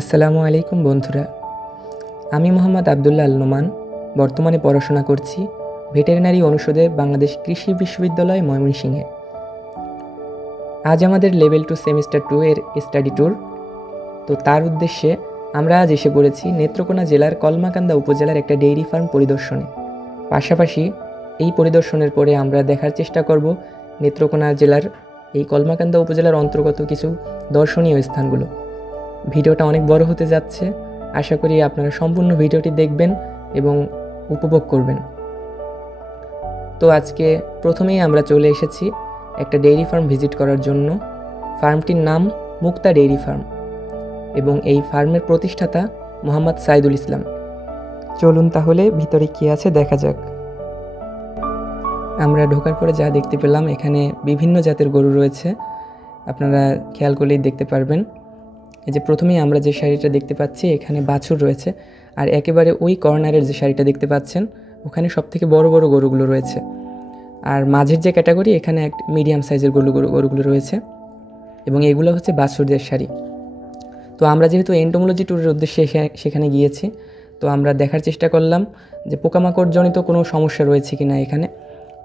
আসসালামু আলাইকুম বন্ধুরা, আমি মোহাম্মদ আবদুল্লাহ আল নোমান বর্তমানে পড়াশোনা করছি ভেটেরিনারি অনুষদে বাংলাদেশ কৃষি বিশ্ববিদ্যালয় ময়মনসিংহে। আজ আমাদের লেভেল 2 সেমিস্টার 2 এর স্টাডি ট্যুর। তো তার উদ্দেশ্যে আমরা আজ এসে পড়েছি নেত্রকোনা জেলার কলমাকান্দা উপজেলার একটা ডেইরি ফার্ম পরিদর্শনে। পাশাপাশি এই পরিদর্শনের পরে আমরা দেখার চেষ্টা করব নেত্রকোনা জেলার এই কলমাকান্দা উপজেলার অন্তর্গত কিছু দর্শনীয় স্থানগুলো। ভিডিওটা অনেক বড় হতে যাচ্ছে, আশা করি আপনারা সম্পূর্ণ ভিডিওটি দেখবেন এবং উপভোগ করবেন। তো আজকে প্রথমেই আমরা চলে এসেছি একটা ডেইরি ফার্ম ভিজিট করার জন্য। ফার্মটির নাম মুক্তা ডেইরি ফার্ম এবং এই ফার্মের প্রতিষ্ঠাতা মোহাম্মদ সাইদুল ইসলাম। চলুন তাহলে ভিতরে কী আছে দেখা যাক। আমরা ঢোকার পরে যা দেখতে পেলাম, এখানে বিভিন্ন জাতের গরু রয়েছে, আপনারা খেয়াল করলেই দেখতে পারবেন। এই যে প্রথমেই আমরা যে শাড়িটা দেখতে পাচ্ছি এখানে বাছুর রয়েছে, আর একেবারে ওই কর্নারের যে শাড়িটা দেখতে পাচ্ছেন ওখানে সবথেকে বড় বড় গরুগুলো রয়েছে। আর মাঝের যে ক্যাটাগরি এখানে এক মিডিয়াম সাইজের গরুগুলো রয়েছে এবং এগুলো হচ্ছে বাছুরদের শাড়ি। তো আমরা যেহেতু এন্টোমোলজি ট্যুরের উদ্দেশ্যে সেখানে গিয়েছি, তো আমরা দেখার চেষ্টা করলাম যে পোকামাকড় জনিত কোনো সমস্যা রয়েছে কি না এখানে।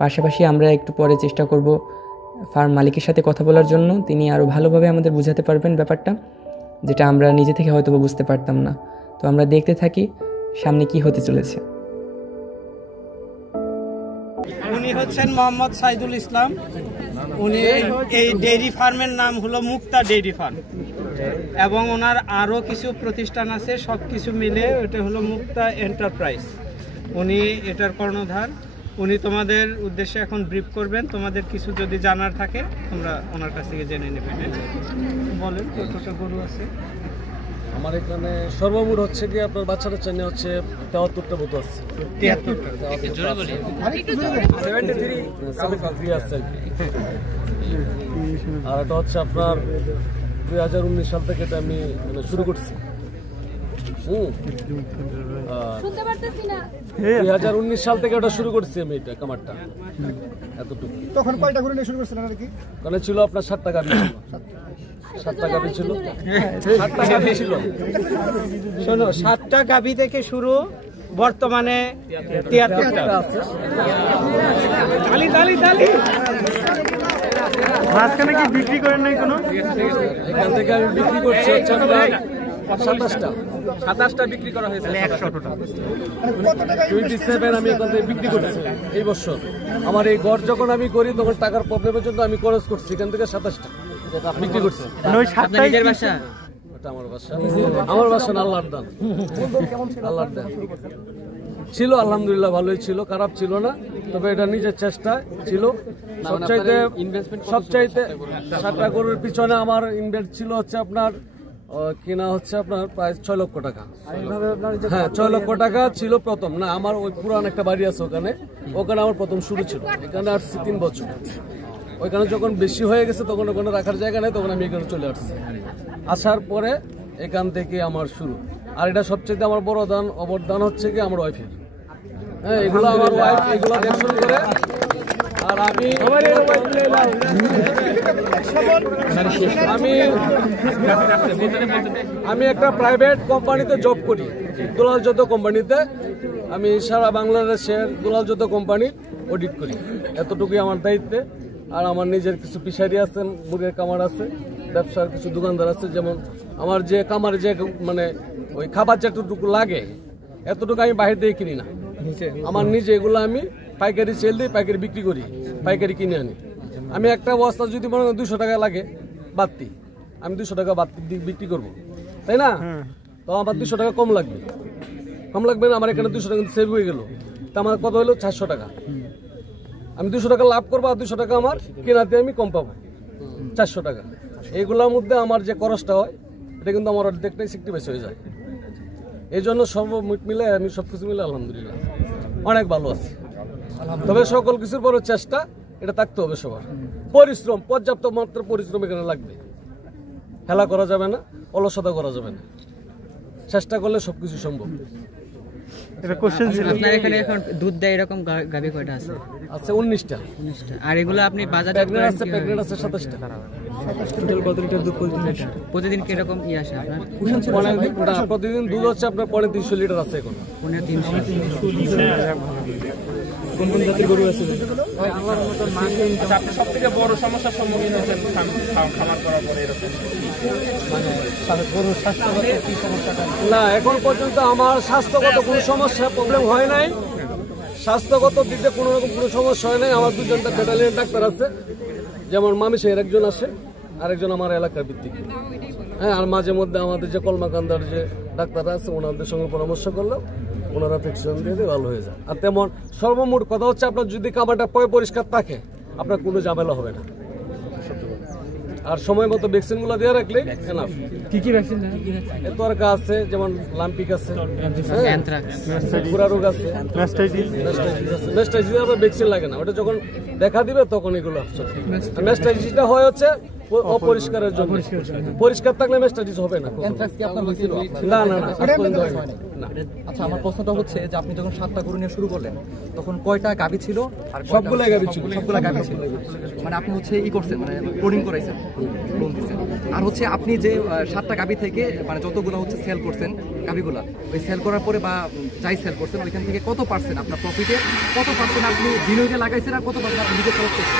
পাশাপাশি আমরা একটু পরে চেষ্টা করব ফার্ম মালিকের সাথে কথা বলার জন্য, তিনি আরও ভালোভাবে আমাদের বোঝাতে পারবেন ব্যাপারটা, যেটা আমরা নিজে থেকে হয়তো বুঝতে পারতাম না। তো আমরা দেখতে থাকি সামনে কি হতে চলেছে। উনি হচ্ছেন মোহাম্মদ সাইদুল ইসলাম। উনি এই ডেইরি ফার্মের নাম হলো মুক্তা ডেইরি ফার্ম এবং ওনার আরও কিছু প্রতিষ্ঠান আছে, সব কিছু মিলে এটা হলো মুক্তা এন্টারপ্রাইজ। উনি এটার কর্ণধার। উনি তোমাদের উদ্দেশ্যে এখন ব্রিফ করবেন, তোমাদের কিছু যদি জানার থাকে তোমরা ওনার কাছ থেকে জেনে নেবেন। বলেন কতটা গরু আছে? আমার এখানে সর্বমোট হচ্ছে কি আপনার বাচ্চাদের চেনে হচ্ছে 73টা মতো আছে। 73টা আর এটা হচ্ছে আপনার 2019 সাল থেকে এটা আমি শুরু করছি। 2019 সাল থেকে ওটা শুরু করছি আমি এটা কামারটা। এতটুকু। তখন কয়টা করে নিয়ে শুরু করছিলেন আর কি? ওখানে ছিল আপনার 7টা গাভী ছিল। 7টা গাভী ছিল। 7টা গাভী ছিল। শোনো, 7টা গাভী থেকে শুরু, বর্তমানে 73টা আছে। মাঝখানে কি বিক্রি করেন নাই কোনো? এখান থেকে আমি বিক্রি করছি হচ্ছে আপনার 27টা বিক্রি করা হয়েছে। 27 আমি এখান থেকে বিক্রি করছি এই বছর। আমার এই ঘর যখন আমি করি তখন টাকার প্রবলেমের জন্য আমি খরচ করছি, এখান থেকে 27টা বিক্রি করছি। ওটা আমার বাসা। আমার বাসা না, আল্লাহর দান। আল্লাহর দান ছিল, আলহামদুলিল্লাহ ভালোই ছিল, খারাপ ছিল না। তবে এটা নিজের চেষ্টা ছিল। সবচাইতে 7টা গরুর পিছনে আমার ইনভেস্ট ছিল হচ্ছে আপনার কিনা হচ্ছে আপনার প্রায় 6 লক্ষ টাকা। হ্যাঁ, 6 লক্ষ টাকা ছিল প্রথম। না, আমার ওই পুরান একটা বাড়ি আছে ওখানে আমার প্রথম শুরু ছিল। এখানে আসছি 3 বছর। ওইখানে যখন বেশি হয়ে গেছে তখন ওখানে রাখার জায়গা নেই, তখন আমি এখানে চলে আসছি। আসার পরে এখান থেকে আমার শুরু। আর এটা সবচেয়ে আমার বড় অবদান হচ্ছে কি আমার ওয়াইফের। হ্যাঁ, এগুলো আমার ওয়াইফ এগুলো দেখশন করে। আর আমি একটা প্রাইভেট কোম্পানিতে জব করি, দুলাল যত কোম্পানিতে। আমি সারা বাংলাদেশের দুলাল যত কোম্পানির অডিট করি। এতটুকুই আমার দায়িত্বে। আর আমার নিজের কিছু ফিশারি আছে, মুরগির কামার আছে, ব্যবসার কিছু দোকানদার আছে। যেমন আমার যে কামারে যে মানে ওই খাবার যেটুকু লাগে এতটুকু আমি বাইরে দিয়ে কিনি না, আমার নিজে এগুলো আমি পাইকারি সেল দিই, পাইকারি বিক্রি করি, পাইকারি কিনে আনি। আমি একটা বস্তা যদি মনে 200 টাকা লাগে বাড়তি, আমি 200 টাকা বাড়তি বিক্রি করবো, তাই না? তো আমার 200 টাকা কম লাগবে না। আমার এখানে 200 টাকা সেভ হয়ে গেল, তা আমার কত হলো 400 টাকা। আমি 200 টাকা লাভ করবো, আর 200 টাকা আমার কেনাতে আমি কম পাবো, 400 টাকা। এইগুলোর মধ্যে আমার যে খরচটা হয় এটা কিন্তু আমার অর্ধেকটাই সেক্রিফাইস হয়ে যায়। এই জন্য সর্বমোট মিলে আমি সবকিছু মিলে আলহামদুলিল্লাহ অনেক ভালো আছি। তবে সকল কিছুর বড় চেষ্টা এটা থাকতে হবে সবার। পরিশ্রম, পর্যাপ্ত মাত্র পরিশ্রম এখানে লাগবে। হেলা করা যাবে না, অলসতা করা যাবে না। চেষ্টা করলে সবকিছু সম্ভব। এটা কোশ্চেন ছিল। আপনার এখানে এখন দুধ দেয় এরকম গাভী কয়টা আছে? আছে 19টা। আর এগুলো আপনি বাজারে প্রেগনেন্ট আছে 27টা। টোটাল কত লিটার দুধ প্রতিদিন কিরকম আসে আপনার? প্রতিদিন দুধ হচ্ছে আপনার 350 লিটার আছে এখন। 350। কোন কোন জাতের গরু আছে? আপনি সব থেকে বড় সমস্যার সম্মুখীন হচ্ছেন খামার করার পরে এরকম গরুর স্বাস্থ্যগত কি সমস্যাটা? না, এখন পর্যন্ত আমার স্বাস্থ্যগত কোনো সমস্যা প্রবলেম হয় নাই। স্বাস্থ্যগত দিকে কোনো রকম কোনো সমস্যা হয় নাই। আমার দুজনটা ভেটারিনারি ডাক্তার আছে, যেমন মামিশের একজন আসে, আরেকজন আমার এলাকার ভিত্তিক। হ্যাঁ, আর মাঝে মধ্যে আমাদের যে কলমাকান্দার যে ডাক্তাররা আছে ওনাদের সঙ্গে পরামর্শ করলেও ওনারা ভ্যাকসিন দিয়ে ভালো হয়ে যায়। আর তেমন সর্বমোট কথা হচ্ছে আপনার যদি খাবারটা পরিষ্কার থাকে আপনার কোনো ঝামেলা হবে না। আর সময় মতো ভ্যাকসিনগুলো দিয়ে রাখলে এনাফ। কি কি ভ্যাকসিন? এত আর আছে, যেমন লাম্পিক আছে, অ্যানথ্রাক্স, পুরা রোগ আছে, মেস্টাইটিস আবার ভ্যাকসিন লাগে না, ওটা যখন দেখা দিবে তখন এগুলো। মেস্টাইটিসটা হয় হচ্ছে অপরিষ্কারের জন্য। পরিষ্কার থাকলে মেস্টাইটিস হবে না। না না না। আচ্ছা, আমার প্রশ্নটা হচ্ছে যে আপনি যখন 7টা গরু নিয়ে শুরু করলেন তখন কয়টা গাভী ছিল? আর সবগুলাই গাভী ছিল। সবগুলা গাভী ছিল, মানে আপনি হচ্ছে ই করছেন, মানে কোডিং করাইছেন, লোন দিচ্ছেন। আর হচ্ছে আপনি যে 7টা গাভী থেকে মানে যতগুলো হচ্ছে সেল করছেন গাভীগুলা, ওই সেল করার পরে বা যাই সেল করছেন ওইখান থেকে কত পার্সেন্ট আপনার প্রফিটে, কত পার্সেন্ট আপনি বিনিয়োগে লাগাইছেন আর কত পার্সেন্ট আপনি নিজে খরচ করছেন?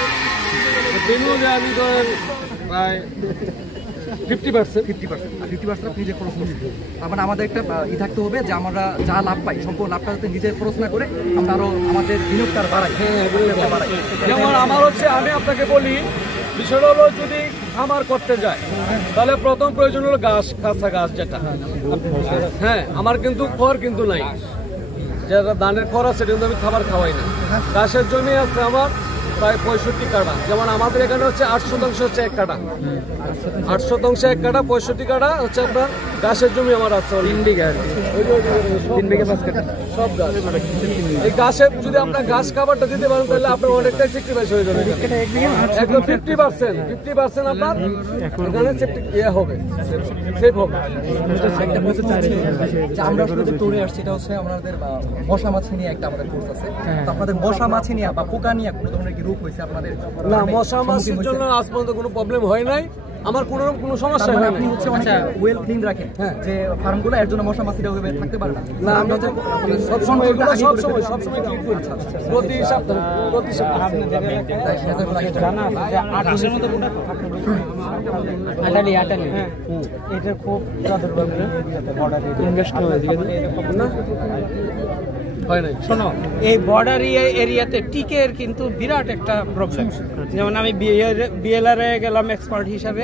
বিনিয়োগে আমি ধরেন প্রায় 50%। আর 50% আপনি নিজে খরচ করছেন। তার মানে আমাদের একটা থাকতে হবে যে আমরা যা লাভ পাই সম্পূর্ণ লাভটা যাতে নিজে খরচ না করে আমরা আরো আমাদের বিনিয়োগটা বাড়াই। যেমন আমার হচ্ছে, আমি আপনাকে বলি বিষয়টা হলো, যদি খামার করতে যায় তাহলে প্রথম প্রয়োজন হলো ঘাস, কাঁচা ঘাস যেটা। হ্যাঁ, আমার কিন্তু খড় কিন্তু নাই, যেটা ধানের খড় আছে কিন্তু আমি খাবার খাওয়াই না। ঘাসের জমি আছে আমার প্রায় 65 কাঠা। যেমন আমাদের এখানে হচ্ছে 8 শতাংশ হচ্ছে 1 কাঠা, 8 শতাংশ 1 কাঠা, 65 কাঠা হচ্ছে আপনার ঘাসের জমি আমার আছে। 3 বিঘা, 3 বিঘা 5 কাঠা সব গাছ। এই গাছের যদি আপনার ঘাস খাবারটা দিতে পারেন তাহলে আপনার অনেকটাই স্যাক্রিফাইস হয়ে যাবে। একদম 50% আপনার এখানে ইয়ে হবে, সেভ হবে। যে আমরা আসলে যে ট্যুরে আসছি এটা হচ্ছে আমাদের মশা মাছি নিয়ে একটা আমাদের কোর্স আছে। তো আপনাদের মশা মাছি নিয়ে বা পোকা নিয়ে কোনো ধরনের কি রোগ হয়েছে আপনাদের? না, মশা মাছির জন্য আজ পর্যন্ত কোনো প্রবলেম হয় নাই। আমার কোনো সমস্যা হয় না। আপনি হচ্ছে অনেক ওয়েল ক্লিন রাখেন যে ফার্মগুলো, এর জন্য মশা মাছিটা ওইভাবে থাকতে পারে না। না, আমরা তো সবসময় ক্লিন করি, প্রতি সপ্তাহে। এটা খুব প্রাদুর্ভাব হয় নাই। শোনো, এই বর্ডার এরিয়াতে টিকের কিন্তু বিরাট একটা প্রবলেম। যেমন আমি বিএলআর গেলাম এক্সপার্ট হিসাবে,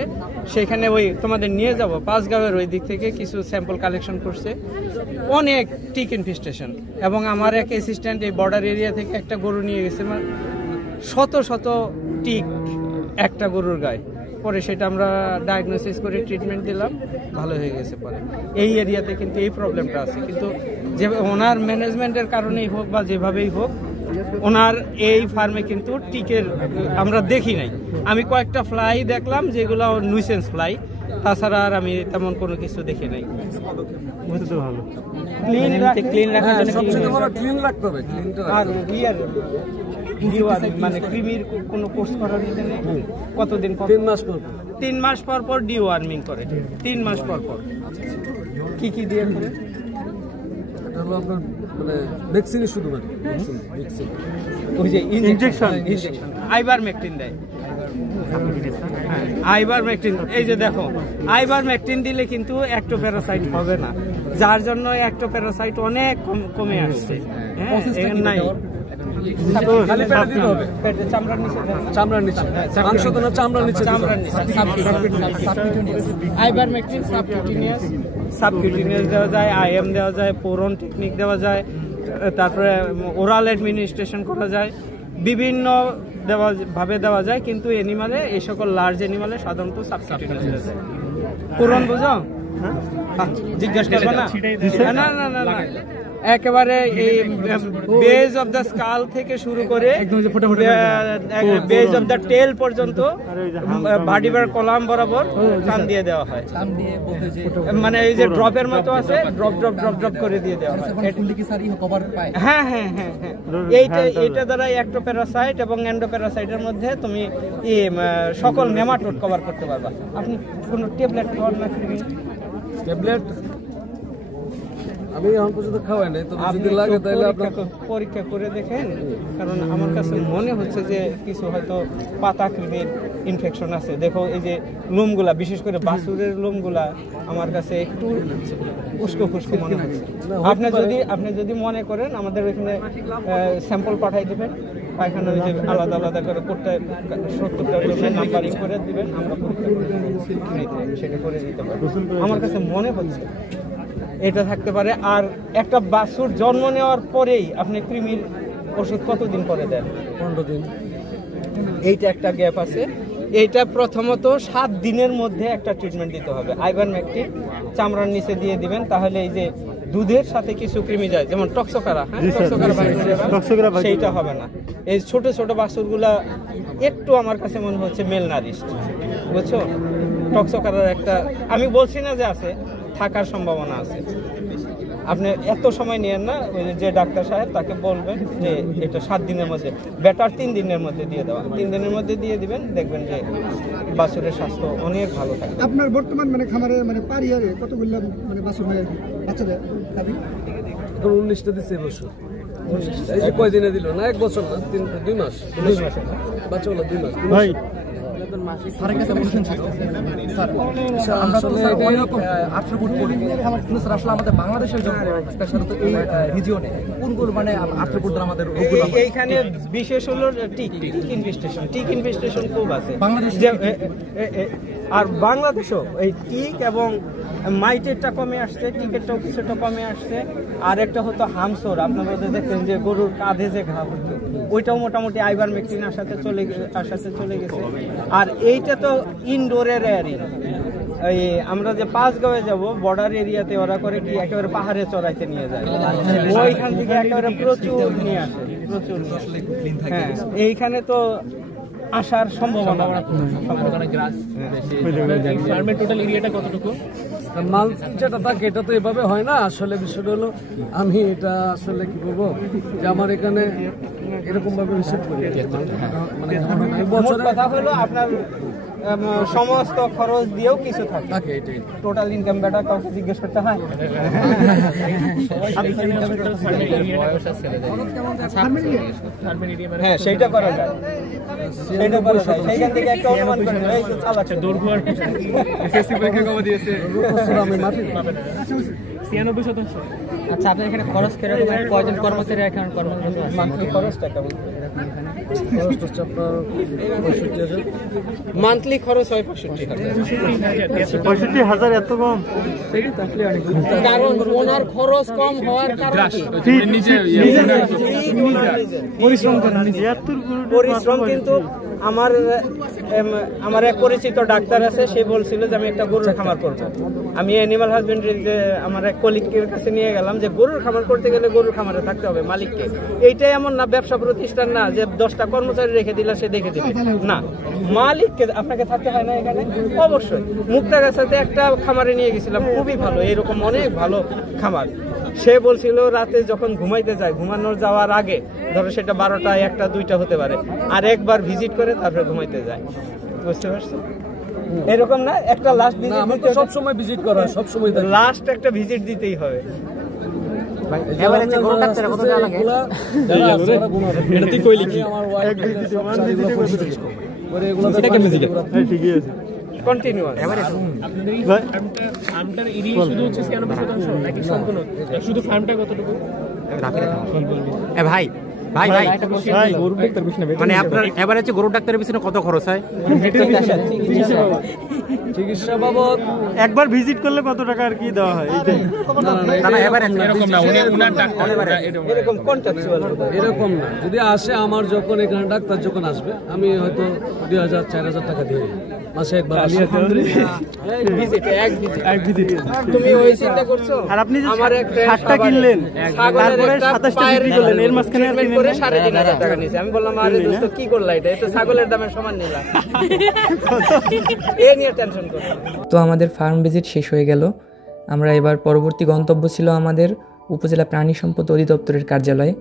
সেখানে ওই তোমাদের নিয়ে যাব পাঁচগাঁওয়ের ওই দিক থেকে কিছু স্যাম্পল কালেকশন করছে, অনেক টিক ইনফেস্টেশন। এবং আমার এক অ্যাসিস্ট্যান্ট এই বর্ডার এরিয়া থেকে একটা গরু নিয়ে গেছে, মানে শত শত টিক একটা গরুর গায়ে। পরে সেটা আমরা ডায়াগনোসিস করে ট্রিটমেন্ট দিলাম, ভালো হয়ে গেছে। পরে এই এরিয়াতে কিন্তু এই প্রবলেমটা আছে, কিন্তু যে ওনার ম্যানেজমেন্টের কারণেই হোক বা যেভাবেই হোক, ওনার এই ফার্মে কিন্তু টিকের আমরা দেখি নাই। আমি কয়েকটা ফ্লাই দেখলাম যেগুলো নুইসেন্স ফ্লাই, তাছাড়া আর আমি তেমন কোনো কিছু দেখি নাই। ক্লিন রাখার জন্য সবচেয়ে বড় ক্লিন রাখতে হবে। আর মানে কৃমির কোনো কোর্স করার জন্য কতদিন পর? 3 মাস পর। 3 মাস পর পর ডিওয়ার্মিং করে, 3 মাস পর পর। কি কি দিয়ে করে? এটা হলো আপনার মানে ভ্যাকসিনই শুধু না, ভ্যাকসিন ওই যে ইনজেকশন আইভারমেকটিন দেয়। হ্যাঁ, আইভারমেকটিন। এই যে দেখো, আইভারমেকটিন দিলে কিন্তু অ্যাক্টোপ্যারাসাইট হবে না, যার জন্য অ্যাক্টোপ্যারাসাইট অনেক কমে আসছে। হ্যাঁ, এখানে নাই। খালি পেটে দিতে হবে, পেটে চামড়ার নিচে, চামড়ার নিচে, মাংস তো না, চামড়ার নিচে, চামড়ার নিচে। আইভারমেকটিন সাবকিউটিনিয়াস দেওয়া যায়, আইএম দেওয়া যায়, পোরন টেকনিক দেওয়া যায়, তারপরে ওরাল অ্যাডমিনিস্ট্রেশন করা যায়, বিভিন্ন ভাবে দেওয়া যায়। কিন্তু এনিমালে, এই সকল লার্জ এনিমালে সাধারণত সাবকিউটিনিয়াস দেওয়া যায়। পোরন বুঝো? জিজ্ঞাসা করবো না? না না না না, একেবারে এই বেজ অফ দ্য স্কাল থেকে শুরু করে বেজ অফ দ্য টেল পর্যন্ত ভার্টিব্রাল কলাম বরাবর টান দিয়ে দেওয়া হয়। মানে এই যে ড্রপের মতো আছে, ড্রপ ড্রপ ড্রপ ড্রপ করে দিয়ে দেওয়া হয়। হ্যাঁ হ্যাঁ হ্যাঁ হ্যাঁ, এইটা দ্বারা অ্যাক্টোপ্যারাসাইট এবং এন্ডোপ্যারাসাইটের মধ্যে তুমি সকল নেমাটোড কভার করতে পারবা। আপনি কোনো ট্যাবলেট খাওয়ান না? ট্যাবলেট আমি এখন পর্যন্ত খাওয়াই নাই, তবে যদি লাগে তাহলে আপনার পরীক্ষা করে দেখেন, কারণ আমার কাছে মনে হচ্ছে যে কিছু হয়তো পাতা কৃমির ইনফেকশন আছে। দেখো এই যে লোমগুলা, বিশেষ করে বাছুরের লোমগুলা আমার কাছে একটু উস্কো খুস্কো মনে হচ্ছে। আপনি যদি মনে করেন আমাদের এখানে স্যাম্পল পাঠাই দেবেন, পায়খানা ওই যে আলাদা আলাদা করে করতে 70টার জন্য নাম্বারিং করে দিবেন, আমরা পরীক্ষা করে সেটা করে দিতে পারবো। আমার কাছে মনে হচ্ছে এটা থাকতে পারে। আর একটা বাছুর জন্ম নেওয়ার পরেই আপনি কৃমির ওষুধ কতদিন পরে দেন? 15 দিন। এইটা একটা গ্যাপ আছে। এইটা প্রথমত 7 দিনের মধ্যে একটা ট্রিটমেন্ট দিতে হবে। আইভারমেকটিন চামড়ার নিচে দিয়ে দিবেন, তাহলে এই যে দুধের সাথে কিছু কৃমি যায়, যেমন টক্সোকারা, সেইটা হবে না। এই ছোট ছোট বাছুরগুলা একটু আমার কাছে মনে হচ্ছে মেল নারিশড, বুঝছো? টক্সোকারার একটা, আমি বলছি না যে আছে, থাকার সম্ভাবনা আছে। আপনি এত সময় নিয়েন না, ওই যে ডাক্তার সাহেব তাকে বলবেন যে এটা 7 দিনের মধ্যে, বেটার 3 দিনের মধ্যে দিয়ে দেওয়া। 3 দিনের মধ্যে দিয়ে দিবেন, দেখবেন যে বাছুরের স্বাস্থ্য অনেক ভালো থাকবে। আপনার বর্তমান মানে খামারে মানে পার ইয়ারে কতগুলো মানে বাছুর হয় বাচ্চাদের? আমি 19টা দিচ্ছে এবছর। এই যে কয়দিনে দিল না, 1 বছর না, 2 মাস বাচ্চাগুলো 2 মাস। ভাই স্যারের কাছে কোশ্চেন ছিল স্যার, আমরা তো স্যার অনেক আট্রিবিউট করি, কিন্তু স্যার আসলে আমাদের বাংলাদেশের জন্য স্পেশালি তো এই রিজিয়নে কোনগুলো মানে আট্রিবিউট আমাদের রোগগুলো এইখানে বিশেষ হলো টিক ইনভেস্টিগেশন খুব আছে বাংলাদেশ। আর বাংলাদেশও এই টিক এবং মাইটেরটা কমে আসছে, টিকেরটাও কিছুটা কমে আসছে। আর একটা হতো হামসোর, আপনারা দেখেন যে গরুর কাঁধে যে ঘা হতো, ওইটাও মোটামুটি আইভারমেকটিন আসাতে চলে গেছে। আর এইটা তো ইনডোরের এরিয়া, এই আমরা যে পাঁচগাঁওয়ে যাব বর্ডার এরিয়াতে ওরা করে কি একেবারে পাহাড়ে চড়াইতে নিয়ে যায়, ওইখান থেকে একেবারে প্রচুর নিয়ে আসে, প্রচুর। হ্যাঁ, এইখানে তো আসার সম্ভাবনা। মাল যেটা থাকে এটা তো এভাবে হয় না। আসলে বিষয়টা হলো, আমি এটা আসলে কি বলবো, যে আমার এখানে এরকম ভাবে হিসেব করি, মানে কথা হলো আপনার সমস্ত খরচ দিয়েও কিছু থাকে, এটাই টোটাল ইনকাম বেটা কাউকে জিজ্ঞেস করতে হয়। হ্যাঁ, সেইটা করা যায়, সেইটা করা যায়। সেইখান থেকে একটা অনুমান করে এই তো চালাচ্ছে দৌড় এসএসসি পরীক্ষা কবে দিয়েছে? আমি মাটি 96%। আচ্ছা, আপনার এখানে খরচ কিরকম, কয়জন কর্মচারী এখানে কর্মরত আছে? মান্থলি খরচটা কেমন? মান্থলি খরচ হয় 65,000। এত কম? কারণ ওনার খরচ কম হওয়ার কারণ পরিশ্রম। কিন্তু আমার এক পরিচিত ডাক্তার আছে, সে বলছিল যে আমি একটা গরুর খামার করব। আমি অ্যানিমাল হাজবেন্ডারি যে আমার এক কলিগের কাছে নিয়ে গেলাম যে গরুর খামার করতে গেলে গরুর খামারে থাকতে হবে মালিককে। এইটাই এমন না ব্যবসা প্রতিষ্ঠান না যে 10টা কর্মচারী রেখে দিলে সে দেখে দিবে, না, মালিককে আপনাকে থাকতে হয় না এখানে। অবশ্যই মুক্তাগাছাতে একটা খামারে নিয়ে গেছিলাম, খুবই ভালো, এরকম অনেক ভালো খামার। সে বলছিল রাতে যখন ঘুমাইতে যায়, ঘুমানোর যাওয়ার আগে, ধরো সেটা 12টা 1টা 2টা হতে পারে, আর একবার ভিজিট করে তারপরে ঘুমাইতে যায়। বুঝতে পারছো? এরকম না, একটা লাস্ট ভিজিট সব সময় ভিজিট করা, সব সময় লাস্ট একটা ভিজিট দিতেই হবে। কন্টিনিউয়াস ফার্মটার এরিয়া শুধু হচ্ছে 96% নাকি সম্পূর্ণ শুধু ফার্মটা কতটুকু? ভাই ভাই ভাই গরুর ডাক্তার পিছনে মানে আপনার এভারেজে গরুর ডাক্তারের পিছনে কত খরচ হয়? চিকিৎসা বাবদ একবার ভিজিট করলে কত টাকা আর কি দেওয়া হয়? এরকম না, যদি আসে আমার যখন এখানে ডাক্তার যখন আসবে আমি হয়তো 2,000-4,000 টাকা দিয়ে মাসে একবার আসি। তুমি ওই চিন্তা করছো? আর আপনি যে আমার এক friend 60টা খাবারে কিনলেন, ছাগলের তারপরে একটা 27টা পায়ের বিক্রি করলেন, এর মাঝখানে আর treatment কিনেন করে নাই? 3,500 টাকা নিয়েছে। আমি বললাম আরে দোস্ত কি করলা, এটা তো ছাগলের দামের সমান নিলাম। এ নিয়ে টেনশন করো না। তো আমাদের ফার্ম ভিজিট শেষ হয়ে গেল। আমরা এবার পরবর্তী গন্তব্য ছিল আমাদের উপজেলা প্রাণী সম্পদ অধিদপ্তরের কার্যালয়ে।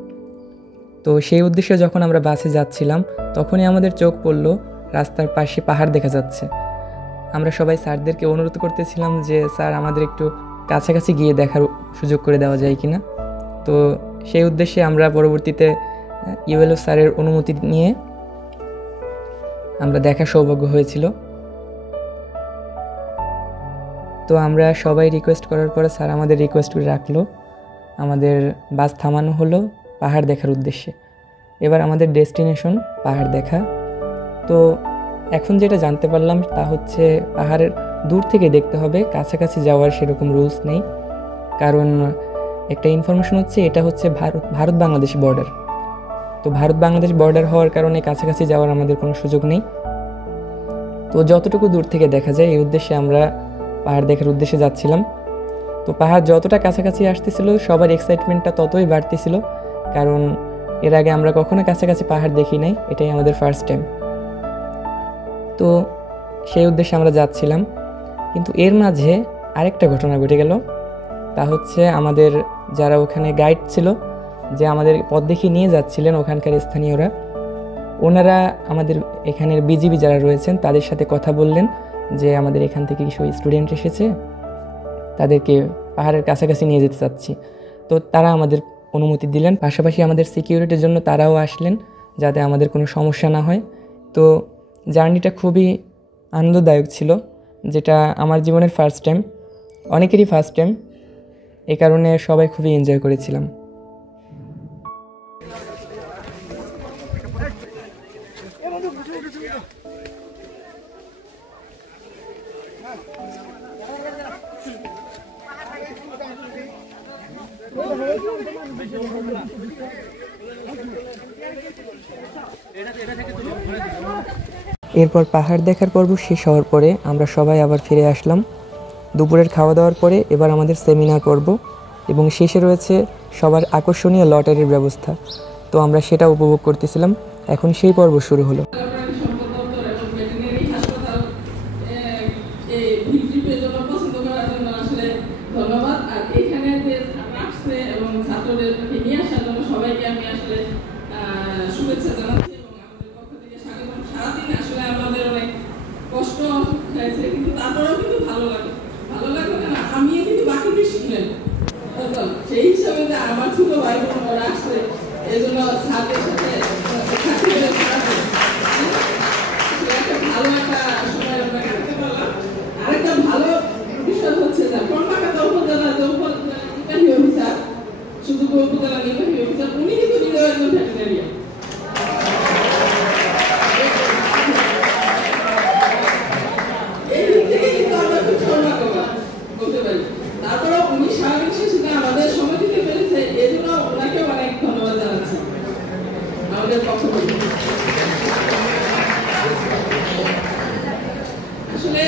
তো সেই উদ্দেশ্যে যখন আমরা বাসে যাচ্ছিলাম তখনই আমাদের চোখ পড়ল রাস্তার পাশে পাহাড় দেখা যাচ্ছে। আমরা সবাই স্যারদেরকে অনুরোধ করতেছিলাম যে স্যার আমাদের একটু কাছাকাছি গিয়ে দেখার সুযোগ করে দেওয়া যায় কি না। তো সেই উদ্দেশ্যে আমরা পরবর্তীতে ইউএলও স্যারের অনুমতি নিয়ে আমরা দেখার সৌভাগ্য হয়েছিল। তো আমরা সবাই রিকোয়েস্ট করার পরে স্যার আমাদের রিকোয়েস্ট করে রাখলো, আমাদের বাস থামানো হলো পাহাড় দেখার উদ্দেশ্যে। এবার আমাদের ডেস্টিনেশন পাহাড় দেখা। তো এখন যেটা জানতে পারলাম তা হচ্ছে পাহাড়ের দূর থেকে দেখতে হবে, কাছাকাছি যাওয়ার সেরকম রুলস নেই। কারণ একটা ইনফরমেশন হচ্ছে এটা হচ্ছে ভারত বাংলাদেশ বর্ডার। তো ভারত বাংলাদেশ বর্ডার হওয়ার কারণে কাছাকাছি যাওয়ার আমাদের কোনো সুযোগ নেই। তো যতটুকু দূর থেকে দেখা যায় এই উদ্দেশ্যে আমরা পাহাড় দেখার উদ্দেশ্যে যাচ্ছিলাম। তো পাহাড় যতটা কাছাকাছি আসতেছিল সবার এক্সাইটমেন্টটা ততই বাড়তেছিল, কারণ এর আগে আমরা কখনো কাছাকাছি পাহাড় দেখি নাই, এটাই আমাদের ফার্স্ট টাইম। তো সেই উদ্দেশ্যে আমরা যাচ্ছিলাম, কিন্তু এর মাঝে আরেকটা ঘটনা ঘটে গেল। তা হচ্ছে আমাদের যারা ওখানে গাইড ছিল, যে আমাদের পথ দেখিয়ে নিয়ে যাচ্ছিলেন ওখানকার স্থানীয়রা, ওনারা আমাদের এখানের বিজিবি যারা রয়েছেন তাদের সাথে কথা বললেন যে আমাদের এখান থেকে কিছু স্টুডেন্ট এসেছে, তাদেরকে পাহাড়ের কাছাকাছি নিয়ে যেতে চাচ্ছি। তো তারা আমাদের অনুমতি দিলেন, পাশাপাশি আমাদের সিকিউরিটির জন্য তারাও আসলেন যাতে আমাদের কোনো সমস্যা না হয়। তো জার্নিটা খুবই আনন্দদায়ক ছিল, যেটা আমার জীবনের ফার্স্ট টাইম, অনেকেরই ফার্স্ট টাইম, এই কারণে সবাই খুবই এনজয় করেছিলাম। এরপর পাহাড় দেখার পর্ব শেষ হওয়ার পরে আমরা সবাই আবার ফিরে আসলাম। দুপুরের খাওয়া দাওয়ার পরে এবার আমাদের সেমিনার পর্ব, এবং শেষে রয়েছে সবার আকর্ষণীয় লটারির ব্যবস্থা। তো আমরা সেটা উপভোগ করতেছিলাম। এখন সেই পর্ব শুরু হলো। ধন্যবাদ। আর এখানে যে আসছে এবং ছাত্রদেরকে নিয়ে আসার জন্য সবাইকে আমি আসলে শুভেচ্ছা জানাচ্ছি এবং আমাদের পক্ষ থেকে স্বাগতম। সারাদিন আসলে আমাদের অনেক কষ্ট হয়েছে, কিন্তু তারপরেও কিন্তু ভালো লাগে। ভালো লাগবে না, আমিও কিন্তু বাকিদের শিখলেন সেই হিসাবে যে আমার ছোট ভাই বোন ওরা আসছে, এই জন্য ছাত্রের সাথে একটা ভালো একটা সময় আমরা কাটাতে পারলাম। আরেকটা ভালো বিষয় হচ্ছে যে উপজেলা নির্বাহী অফিসার, শুধু উপজেলা নির্বাহী অফিসার, উনি কিন্তু নিজেও একজন ভেটেরিনারিয়ান। এই দিক থেকে কিন্তু আমরা খুব সৌভাগ্যবান বলতে পারি। তারপরেও উনি স্বাভাবিক শেষে আমাদের সময় দিতে পেরেছে, এই জন্য ওনাকে অনেক ধন্যবাদ জানাচ্ছি আমাদের পক্ষ থেকে। আসলে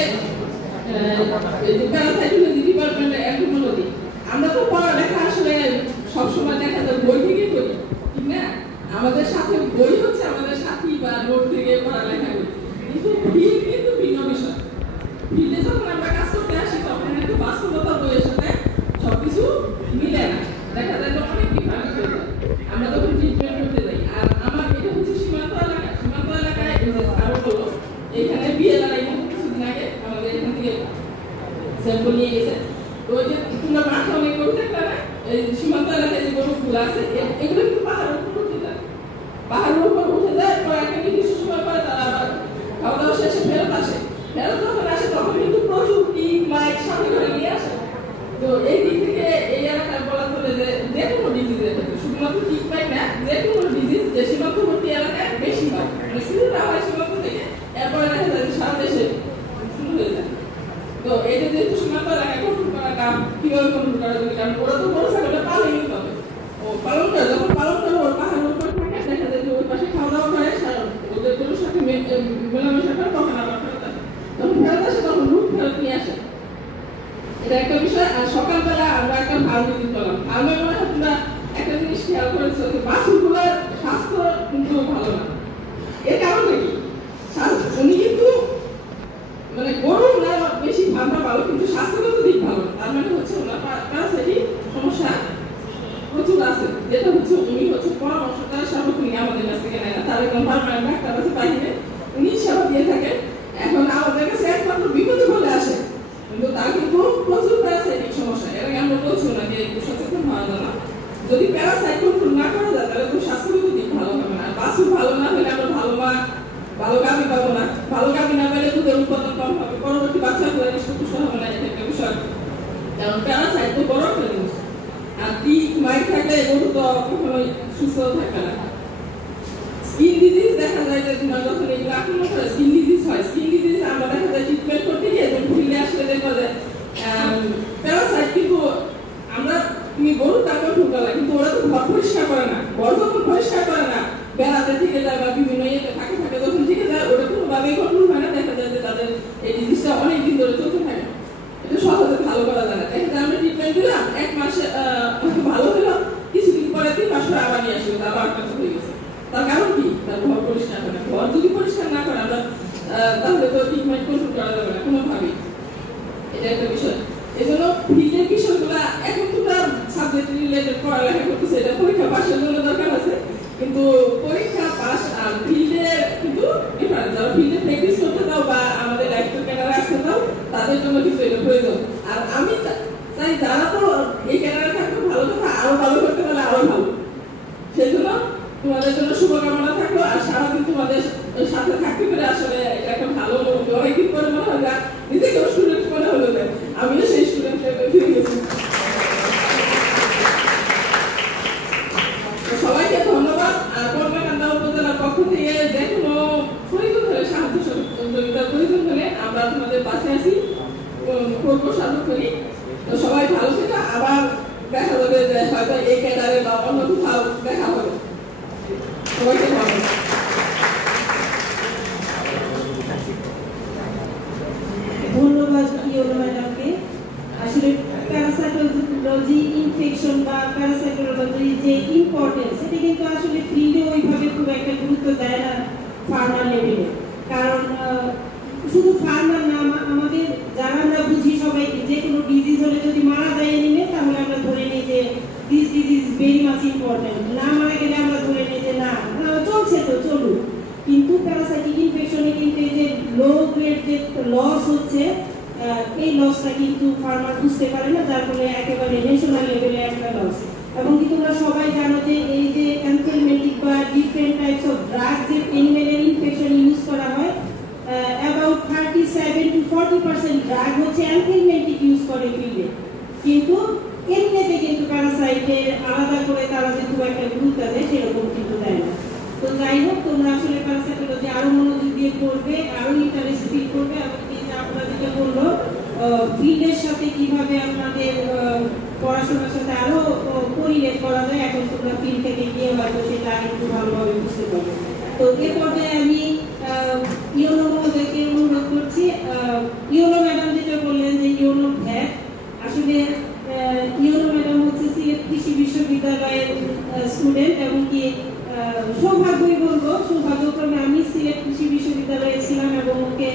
প্যারাসাইটোলজি ডিপার্টমেন্টে অ্যান্থ্রোপোলজি, আমরা তো পড়ালেখা আসলে সবসময় দেখা যায় বই থেকে করি, ঠিক না? আমাদের সাথে বই হচ্ছে আমাদের সাথী বা নোট থেকে পড়ালেখা করি, কিন্তু ফিল্ড কিন্তু ভিন্ন বিষয়। ফিল্ডে যখন আমরা কাজ করতে আসি তখন একটু বাস্তবতা বইয়ের সাথে সবকিছু মিলে না, দেখা যায় অনেক ডিফারেন্স হয়ে যায় আমরা তখন ট্রিটমেন্ট করতে যাই। আর আমার এটা হচ্ছে সীমান্ত এলাকা, সীমান্ত এলাকায় আরো বলো এখানে বিএলআর কিছুদিন আগে আমাদের এখান থেকে স্যাম্পল নিয়ে গেছে। তো ওই যে তোমরা মাঠে অনেক গরু দেখবে না, এই সীমান্ত এলাকায় যে গরুগুলো আছে এগুলো কিন্তু পাহাড়ের উপর উঠে যায়, পাহাড়ের উপর উঠে যায়। পরে একটা নির্দিষ্ট সময় পরে তারা আবার খাওয়া দাওয়া শেষে ফেরত আসে। ফেরত যখন আসে তখন কিন্তু প্রচুর টিক মাইক সাথে করে নিয়ে আসে। তো এই দিক থেকে এই এলাকায় বলা চলে যে কোনো ডিজিজের ক্ষেত্রে শুধুমাত্র টিক মাইক না, যে কোনো ডিজিজ যে সীমান্তবর্তী এলাকায় বেশি হয়, মানে শুরুটা হয় সীমান্ত থেকে, এরপরে দেখা যায় সারা দেশে শুরু হয়ে যায়। তো এটা যেহেতু সীমান্ত এলাকায় কন্ট্রোল করা কাম কিভাবে কন্ট্রোল করা যাবে, কারণ ওরা তো বড় ছাগলটা পালনই হবে, ও পালন করে যখন পালন করে ওর পাহাড়ের উপর থাকে, দেখা যায় যে ওই পাশে খাওয়া দাওয়া করে ওদের গরুর সাথে মেলামেশা করে তখন আবার ফেরত আসে। তো এটা একটা বিষয়। আর সকালবেলা আমরা একটা ভালো মিটিং করলাম। ভালো মানে তোমরা একটা জিনিস খেয়াল করেছো যে বাছুরগুলোর স্বাস্থ্য কিন্তু ভালো না। এর কারণটা কি? উনি কিন্তু মানে গরু না বেশি ভাবনা ভালো, কিন্তু স্বাস্থ্যগত দিক ভালো না। তার মানে হচ্ছে ওনার প্যারাসাইটিক সমস্যা প্রচুর আছে, যেটা হচ্ছে উনি হচ্ছে পরামর্শটা সার্বক্ষণিক আমাদের কাছ থেকে নেয় না, তার একদম পারমানেন্ট ডাক্তার আছে বাইরে, উনি সেবা দিয়ে থাকেন। এখন আমাদের কাছে একমাত্র বিপদে বলে আসে, কিন্তু তার কিন্তু প্রচুর প্যারাসাইটিক সমস্যা। এর আগে আমরা বলছি না যে একটু সচেতন হওয়া যায় না। যদি প্যারাসাইট কন্ট্রোল না করা যায় তাহলে তো স্বাস্থ্যগত দিক ভালো হবে না। বাছুর ভালো না হলে আমরা ভালো মা ভালো গাভী পাবো না, ভালো গাভী না পেলে দুধের উৎপাদন কম হবে, পরবর্তী বাচ্চাগুলো সুস্থ হবে না। এটা একটা বিষয়, কারণ প্যারাসাইট তো বড় একটা জিনিস। আর টিক মাইট থাকলে গরু তো কখনোই সুস্থ থাকবে না। স্কিন ডিজিজ দেখা যায় যে তোমার যখন এগুলো আক্রমণ করে স্কিন ডিজিজ হয়। স্কিন ডিজিজ আমরা দেখা যায় ট্রিটমেন্ট করতে গিয়ে যখন ফিল্ডে আসলে দেখবো যে প্যারাসাইট কিন্তু আমরা তুমি গরু তাকে ঢুকালে কিন্তু ওরা তো ঘর পরিষ্কার করে না। ঘর যখন পরিষ্কার করে না, বেড়াতে থেকে যায় বা বিভিন্ন ইয়েতে থাকে যখন থেকে যায়, ওটা কোনোভাবেই কন্ট্রোল হয় না। দেখা যায় যে তাদের এই ডিজিজটা অনেক দিন ধরে চলতে থাকে। এটা সহজে ভালো করা যায় না। দেখা যায় আমরা ট্রিটমেন্ট দিলাম, 1 মাসে ভালো হলো, কিছুদিন পরে 3 মাস পরে আবার নিয়ে আসলো, আবার একটা হয়ে গেছে। তার কারণ কি? তার ঘর পরিষ্কার করে না। ঘর যদি পরিষ্কার না করে আমরা তাহলে তো ট্রিটমেন্ট কন্ট্রোল করা যাবে না কোনোভাবেই। এটা একটা বিষয়। এই জন্য ফিল্ডের বিষয়গুলো এখন তোমরা সাবজেক্ট রিলেটেড পড়ালেখা করতেছে, এটা পরীক্ষা পাশের জন্য দরকার আছে, কিন্তু পরীক্ষা পাস আর ফিল্ডে কিন্তু ডিফারেন্স। যারা ফিল্ডে প্র্যাকটিস করতে দাও বা আমাদের লাইফ ক্যাডারে আসতে দাও, তাদের জন্য কিন্তু এটা প্রয়োজন। আর আমি চাই যারা তো এই ক্যাডারে থাকতে ভালো কথা, আরো ভালো করতে পারলে আরো ভালো। সেই জন্য তোমাদের জন্য শুভকামনা থাকলো। আর সারাদিন তোমাদের সাথে থাকতে পেরে আসলে এটা একটা ভালো, অনেকদিন পরে মনে হয় নিজেকেও স্টুডেন্ট মনে হলো যে আমিও সেই স্টুডেন্ট ফিরে গেছি। সবাইকে ধন্যবাদ। আর কলকাতা উপজেলার পক্ষ থেকে যে কোনো প্রয়োজন হলে, সাহায্য সহযোগিতার প্রয়োজন হলে আমরা তোমাদের পাশে আছি, করবো সার্বক্ষণিক। তো সবাই ভালো থেকো। আবার দেখা যাবে যে হয়তো এই ক্যাডারে বা অন্য কোথাও দেখা হবে। সবাইকে ধন্যবাদ। ধন্যবাদ ইয়োলো ম্যাডামকে। আসলে প্যারাসাইটোলজি ইনফেকশন বা প্যারাসাইটোলজি যে ইম্পর্টেন্স, এটা কিন্তু আসলে ফিল্ডে ওইভাবে খুব একটা গুরুত্ব দেয় না ফার্মার লেভেলে। কারণ শুধু ফার্মার না, আমাদের যারা আমরা বুঝি সবাই যে কোনো ডিজিজ হলে যদি মারা যায় এনিমে, তাহলে আমরা ধরে নিই যে this disease very much important. না মারা গেলে আমরা ধরে নিই যে না চলছে তো চলুক। কিন্তু প্যারাসাইটিক ইনফেকশনে কিন্তু এই যে লো গ্রেড যে লস হচ্ছে, এই লসটা কিন্তু ফার্মার বুঝতে পারে না, যার ফলে একেবারে ন্যাশনাল লেভেলে একটা লস। এবং কি তোমরা সবাই জানো যে এই যে অ্যানথেলমেটিক বা ডিফারেন্ট টাইপস অফ ড্রাগ যে এনিমেলের ইনফেকশন ইউজ করা হয়, অ্যাবাউট 37 to 40% ড্রাগ হচ্ছে অ্যানথেলমেটিক ইউজ করে ফিল্ডে। কিন্তু এমনিতে কিন্তু প্যারাসাইটের আলাদা করে তারা যে খুব একটা গুরুত্ব দেয় সেরকম কিন্তু দেয় না। তো যাই হোক, তোমরা আসলে প্যারাসাইটোলজি আরো মনোযোগ দিয়ে পড়বে, আরো ইন্টারেস্ট ফিল করবে। এবং আপনারা যেটা বললো ফিল্ডের সাথে কিভাবে আপনাদের পড়াশোনার সাথে আরো কোরিলেট করা যায়, এখন তোমরা ফিল্ড থেকে গিয়ে হয়তো সেটা একটু ভালোভাবে বুঝতে পারবে। তো এ পর্যায়ে আমি ইয়োনো মহোদয়কে অনুরোধ করছি। ইয়োনো ম্যাডাম যেটা বললেন যে ইয়োনো ভ্যাট, আসলে ইয়োনো ম্যাডাম হচ্ছে সিলেট কৃষি বিশ্ববিদ্যালয়ের স্টুডেন্ট। এবং কি সৌভাগ্যই বলবো, সৌভাগ্যক্রমে আমি সিলেট কৃষি বিশ্ববিদ্যালয়ে ছিলাম এবং ওকে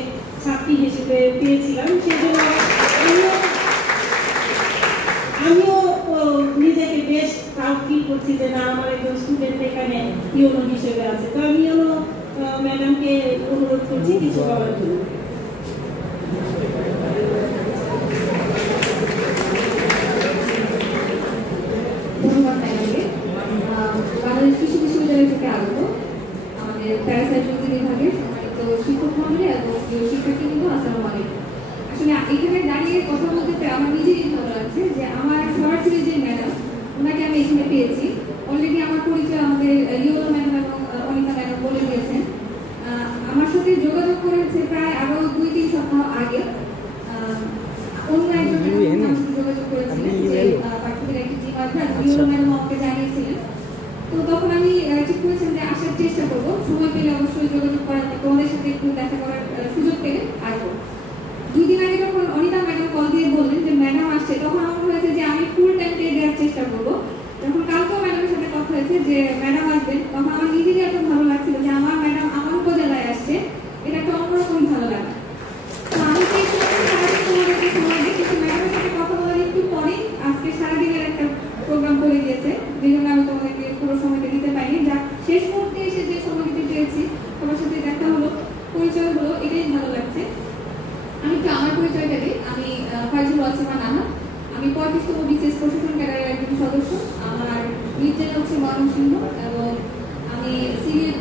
ছাত্রী হিসেবে পেয়েছিলাম। সেই জন্য আমিও নিজেকে বেশ প্রাউড ফিল করছি যে না, আমার একজন স্টুডেন্ট এখানে ইয়োনো হিসেবে আছে। তো আমি ইয়োনো ম্যাডামকে অনুরোধ করছি কিছু বলার জন্য। ধন্যবাদ ম্যাডামকে। বাংলাদেশ কৃষি বিশ্ববিদ্যালয় থেকে আগত আমাদের প্যারাসাইটোলজি বিভাগের সম্মানিত শিক্ষক মন্ডলী এবং শিক্ষার্থীবৃন্দ, আসসালামু আলাইকুম। আসলে এখানে দাঁড়িয়ে কথা বলতে পেরে আমার নিজেরই ভালো লাগছে যে আমার সরাসরি যে ম্যাডাম, ওনাকে আমি এখানে পেয়েছি। অলরেডি আমার পরিচয় আমাদের ইয়োলো ম্যাডাম এবং অনিতা ম্যাডাম বলে দিয়েছেন। আমার সাথে যোগাযোগ করেছে প্রায় আরো 2-3 সপ্তাহ আগে। অন্য একজন ম্যাডাম যোগাযোগ করেছিলেন যে পার্টিকুলার একটি টিম আছে, ইয়োলো ম্যাডাম আমাকে জানিয়েছিলেন। তো তখন আমি ঠিক করেছিলাম যে আসার চেষ্টা করবো, সময় পেলে অবশ্যই যোগাযোগ করার, তোমাদের সাথে একটু দেখা করার সুযোগ পেলে আসবো। 2 দিন আগে যখন অনিতা ম্যাডাম কল দিয়ে বললেন যে ম্যাডাম নির্জেলা হচ্ছে ময়মনসিংহ এবং আমি সিলেট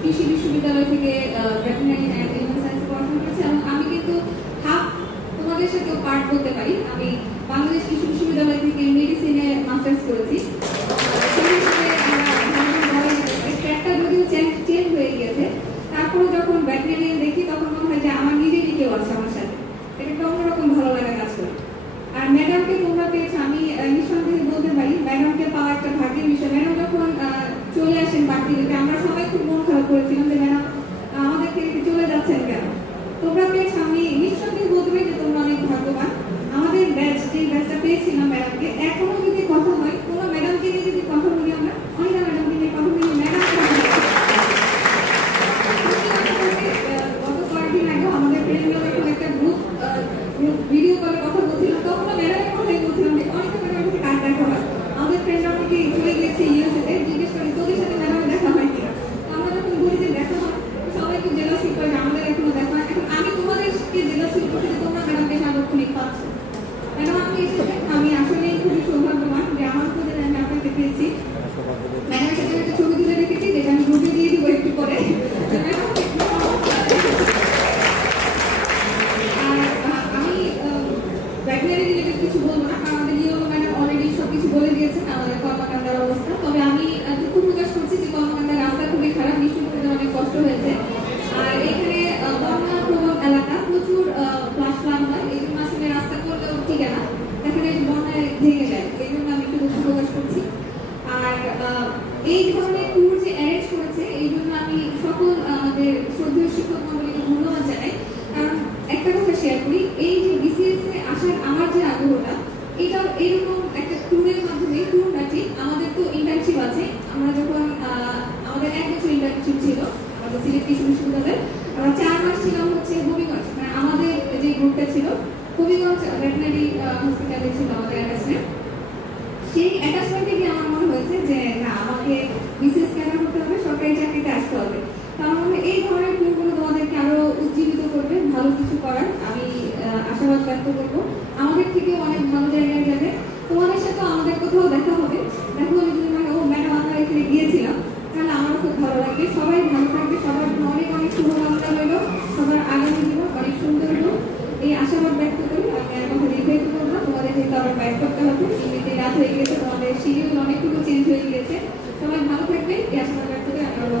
কৃষি বিশ্ববিদ্যালয় থেকে ভেটেরিনারি অ্যান্ড এনিম্যাল সায়েন্সে পড়াশোনা করেছি এবং আমি কিন্তু হাফ তোমাদের সাথেও পার্ট করতে পারি। আমি বাংলাদেশ কৃষি বিশ্ববিদ্যালয় থেকে মেডিসিনে মাস্টার্স করেছি। ট্র্যাকটা যদিও চেঞ্জ হয়ে গেছে, তারপরে যখন ভেটেরিনারিয়ান দেখি তখন মনে হয় যে আমার নিজেরই কেউ আছে আমার সাথে, এটা একটা অন্যরকম ভালো লাগা কাজ করে। আর ম্যাডামকে তোমরা পেয়েছো, আমি নিঃসন্দেহে বলতে পারি ম্যাডামকে পাওয়া একটা ভাগ্যের বিষয়। ম্যাডাম যখন চলে আসেন বাড়তি দিতে আমরা সবাই খুব মন খারাপ করেছিলাম যে ম্যাডাম আমাদের থেকে চলে যাচ্ছেন কেন। তোমরা পেয়েছো, আমি নিঃসন্দেহে বলতে পারি যে তোমরা অনেক ভাগ্যবান। আমাদের ব্যাচ যে ব্যাচটা পেয়েছিলাম ম্যাডামকে, এখনো যদি কথা হয় কোনো ম্যাডামকে নিয়ে যদি কথা বলি আমরা অনেক ম্যাডামকে নিয়ে কথা বলি, ম্যাডাম গত কয়েকদিন আগে আমাদের ফ্রেন্ডরা যখন একটা গ্রুপ ভিডিও কলে কথা বলছিলাম তখন ম্যাডামের কথাই বলছিলাম যে অনেক ম্যাডামের সাথে কাজ দেখা হয়। আমাদের ফ্রেন্ডরা অনেকে চলে গিয়েছে ইউএসএতে, জিজ্ঞেস করি তোদের সাথে ম্যাডামের দেখা হয় কিনা। আমরা যখন বলি যে দেখা হয় সবাই একটু জেলাসি করে যে আমাদের এখনো দেখা হয়। এখন আমি তোমাদেরকে জেলাসি করছি যে তোমরা ম্যাডামকে সার্বক্ষণিক পাচ্ছ। ম্যাডাম আপনি এসেছেন, আমি আসলেই খুবই সৌভাগ্যবান যে আমার খোঁজে আমি আপনাকে পেয়েছি। ম্যাডামের সাথে একটা ছবি তুলে রেখেছি যেটা আমি গ্রুপে দিয়ে দিব একটু পরে। ভেটেরিনারি রিলেটেড কিছু বলবো না, কারণ আমাদের ইউনো ম্যাডাম অলরেডি সবকিছু বলে দিয়েছেন আমাদের কর্মকাণ্ডের অবস্থা। তবে আমি দুঃখ প্রকাশ করছি যে কর্মকাণ্ডের রাস্তা খুবই খারাপ, নিশ্চয়ই অনেক কষ্ট হয়েছে। আর এখানে বন্যা প্রবণ এলাকা, প্রচুর ফ্লাশ ফ্লাড হয়, এই জন্য আসলে রাস্তা করলেও ঠিক না, এখানে বন্যায় ভেঙে যায়, এই জন্য আমি একটু দুঃখ প্রকাশ করছি। আর এই ধরনের ট্যুর যে অ্যারেঞ্জ করেছে এই জন্য আমি সকল আমাদের শ্রদ্ধেয় শিক্ষক মন্ডলীকে ধন্যবাদ জানাই। কারণ একটা কথা শেয়ার করি, এই যে বিসিএস এ আসার আমার যে আগ্রহটা, এটা এরকম একটা ট্যুরের মাধ্যমে, ট্যুর না ঠিক, আমাদের তো ইন্টার্নশিপ আছে। আমরা যখন আমাদের 1 বছর ইন্টার্নশিপ ছিল আমাদের সিলেট কৃষি বিশ্ববিদ্যালয়ে, আমরা 4 মাস ছিলাম হচ্ছে হবিগঞ্জ, মানে আমাদের যে গ্রুপটা ছিল হবিগঞ্জ ভেটেরিনারি হসপিটালে ছিল আমাদের অ্যাটাচমেন্ট। সেই অ্যাটাচমেন্ট থেকে আমার মনে হয়েছে যে না, আমাকে বিসিএস ক্যাডার করতে হবে, সরকারি চাকরিতে আসতে হবে। তার মানে এই ধরনের ট্যুরগুলো তোমাদেরকে আরো উজ্জীবিত করবে, ভালো কিছু করার আমি আশাবাদ ব্যক্ত করবো। আমাদের থেকেও অনেক ভালো জায়গায় যাবে, তোমাদের সাথেও আমাদের কোথাও দেখা হবে। দেখা হলে যদি মানে ও ম্যাডাম আমরা এখানে গিয়েছিলাম, তাহলে আমারও খুব ভালো লাগবে। সবাই ভালো থাকবে, সবার জন্য অনেক অনেক শুভকামনা রইল, সবার আগামী জীবন অনেক সুন্দর হোক, এই আশাবাদ ব্যক্ত করি। আমি আর কথা দীর্ঘায়িত করবো না, তোমাদের যেহেতু আবার ব্যাক করতে হবে, এমনিতে রাত হয়ে গেছে, তোমাদের শিডিউল অনেকটুকু চেঞ্জ হয়ে গিয়েছে। সবাই ভালো থাকবে, এই আশাবাদ ব্যক্ত করে আমি আরো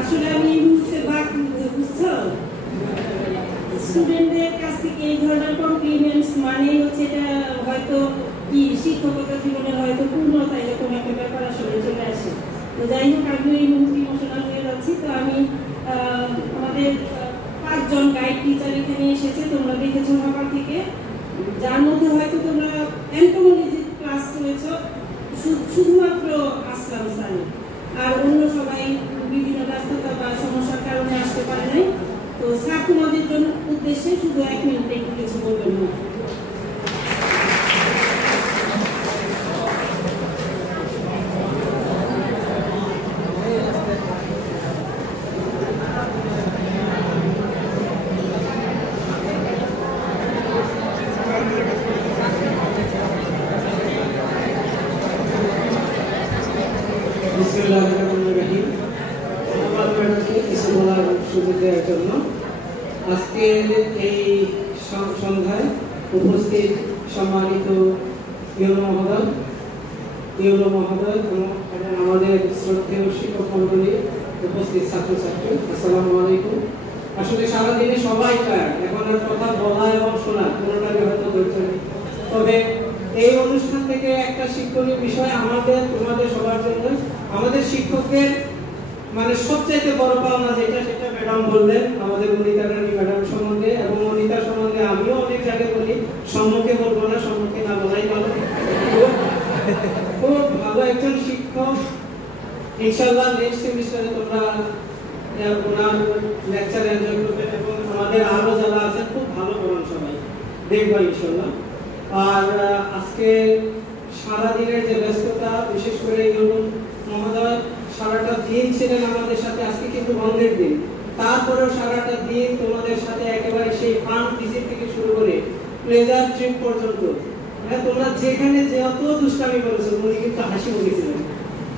আসলে আমি এই মুহূর্তে বুঝছো স্টুডেন্টদের কাছ থেকে এই ধরনের কমপ্লিমেন্টস মানে হচ্ছে এটা হয়তো কি শিক্ষকতা জীবনের হয়তো পূর্ণতা এরকম একটা ব্যাপার আসলে চলে আসে। তো যাই হোক, আমি এই মুহূর্তে ইমোশনাল হয়ে যাচ্ছি। তো আমি আমাদের 5 জন গাইড টিচার এখানে এসেছে, তোমরা দেখেছো ঢাকা থেকে, যার মধ্যে হয়তো তোমরা এন্টোমোলজি ক্লাস করেছো শুধুমাত্র আসলাম স্যার, আর অন্য সবাই বিভিন্ন ব্যস্ততা বা সমস্যার কারণে আসতে পারে নাই। তো স্যার তোমাদের জন্য উদ্দেশ্যে শুধু 1 মিনিট একটু কিছু বলবেন না। আজকে এই সন্ধ্যায় উপস্থিত সম্মানিত ইউনো মহোদয় এবং আমাদের শ্রদ্ধেয় শিক্ষক মন্ডলী, উপস্থিত ছাত্রছাত্রী, আসসালামু আলাইকুম। আসলে সারাদিনে সবাই টায়ার্ড, এখন আর কথা বলা এবং শোনা কোনোটাকে হয়তো ধৈর্য নেই। তবে এই অনুষ্ঠান থেকে একটা শিক্ষণীয় বিষয় আমাদের তোমাদের সবার জন্য, আমাদের শিক্ষকদের মানে সবচেয়ে বড় পাওনা যেটা, সেটা ম্যাডাম বললেন আমাদের অনিতা রানী ম্যাডাম সম্বন্ধে, এবং অনিতা সম্বন্ধে আমিও অনেক জায়গায় বলি, সম্মুখে বলবো না, সম্মুখে না বলাই ভালো। খুব ভালো একজন শিক্ষক, ইনশাআল্লাহ নেক্সট সেমিস্টারে তোমরা ওনার লেকচার এনজয় করবে, এবং আমাদের আরো যারা আছে খুব ভালো পড়ান, সবাই দেখবা ইনশাআল্লাহ। আর আজকে সারাদিনের যে ব্যস্ততা, বিশেষ করে ইউনুস মহোদয় সারাটা দিন ছিলেন আমাদের সাথে, আজকে কিন্তু বন্ধের দিন, তারপরেও সারাটা দিন তোমাদের সাথে একেবারে সেই ফান ভিজিট থেকে শুরু করে প্লেজার ট্রিপ পর্যন্ত, হ্যাঁ তোমরা যেখানে যত দুষ্টামি করেছো উনি কিন্তু হাসি মুখেছিলেন।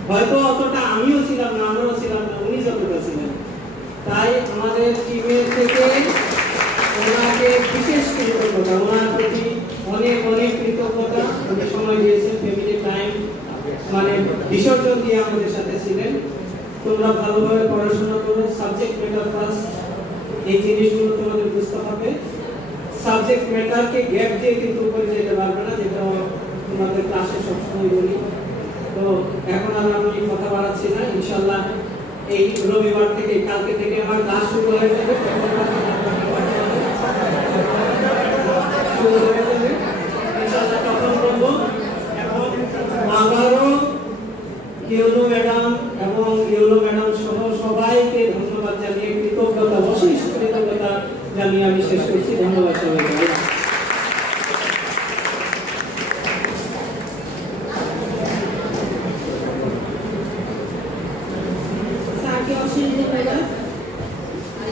হয়তো অতটা আমিও ছিলাম না, আমরাও ছিলাম না, উনি যতটা ছিলেন। তাই আমাদের টিমের থেকে ওনাকে বিশেষ কৃতজ্ঞতা, ওনার প্রতি অনেক অনেক কৃতজ্ঞতা। উনি সময় দিয়েছেন, ফ্যামিলি টাইম মানে বিসর্জন দিয়ে আমাদের সাথে ছিলেন। তোমরা ভালোভাবে পড়াশোনা করো, সাবজেক্ট ম্যাটার ফার্স্ট, এই জিনিসগুলো তোমাদের বুঝতে হবে। সাবজেক্ট ম্যাটারকে গ্যাপ দিয়ে কিন্তু উপরে যেতে পারবে না, যেটা তোমাদের ক্লাসে সবসময় বলি। তো এখন আর আমি কথা বাড়াচ্ছি না, ইনশাল্লাহ এই রবিবার থেকে কালকে থেকে আমার ক্লাস শুরু হয়ে যাবে। ইনশাল্লাহ তখন বলবো। এখন আবারও ইউনো ম্যাডাম এবং ইউনো ম্যাডাম সহ সবাইকে ধন্যবাদ জানিয়ে, কৃতজ্ঞতা, অশেষ কৃতজ্ঞতা জানিয়ে আমি শেষ করছি। ধন্যবাদ সবাইকে।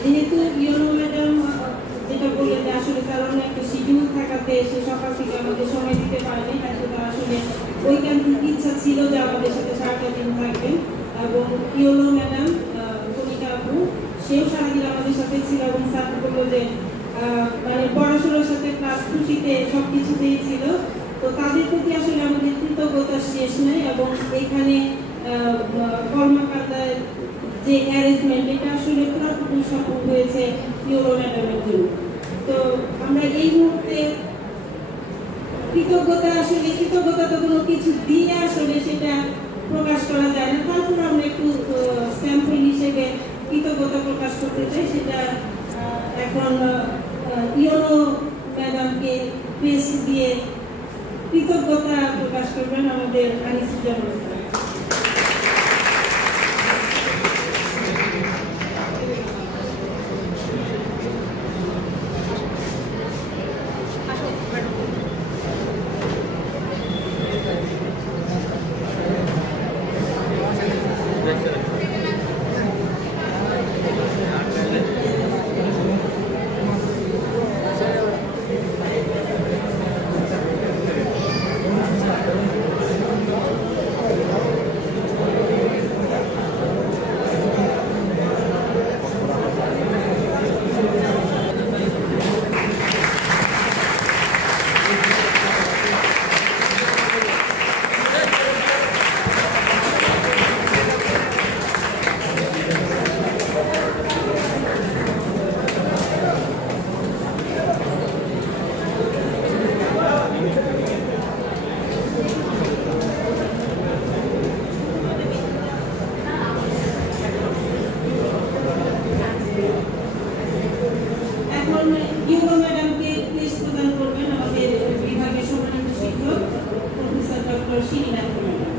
যেহেতু ইউনো ম্যাডাম যেটা বললেন যে আসলে কারণ একটা শিডিউল থাকাতে সে সকাল থেকে আমাদের সময় দিতে পারেনি, আসলে আসলে ওইখানটিক ইচ্ছা ছিল যে আমাদের সাথে সারাটা দিন থাকবেন। এবং ইউনো ম্যাডাম কণিকা আপু সেও সারাদিন আমাদের সাথে ছিল এবং স্যার বললো যে মানে পড়াশোনার সাথে ক্লাস খুশিতে সব কিছুতেই ছিল। তো তাদের প্রতি আসলে আমাদের কৃতজ্ঞতা শেষ নেই। এবং এখানে কর্মকাণ্ডের যে অ্যারেঞ্জমেন্ট এটা আসলে পুরোপুরি সফল হয়েছে ইউরো ম্যাডামের জন্য। তো আমরা এই মুহূর্তে কৃতজ্ঞতা তো কোনো কিছু দিয়ে আসলে সেটা প্রকাশ করা যায় না, তারপর আমরা একটু স্যাম্পল হিসেবে কৃতজ্ঞতা প্রকাশ করতে চাই। সেটা এখন ইউরো ম্যাডামকে প্রেস দিয়ে কৃতজ্ঞতা প্রকাশ করবেন আমাদের আনিসুজ্জামান। ইউরো ম্যাডামকে প্রেস প্রদান করবেন আমাদের বিভাগের সম্মানিত শিক্ষক প্রফেসর ডক্টর শিরিনা ম্যাডাম।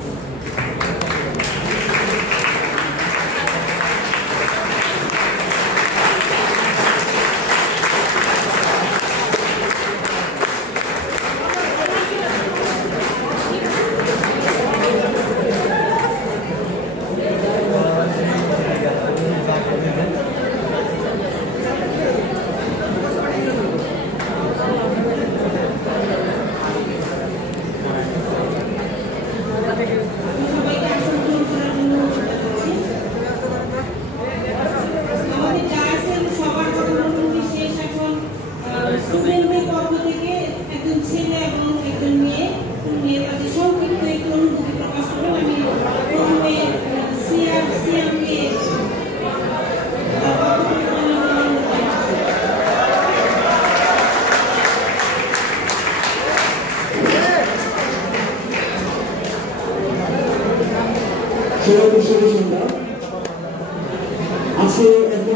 আজকে একটা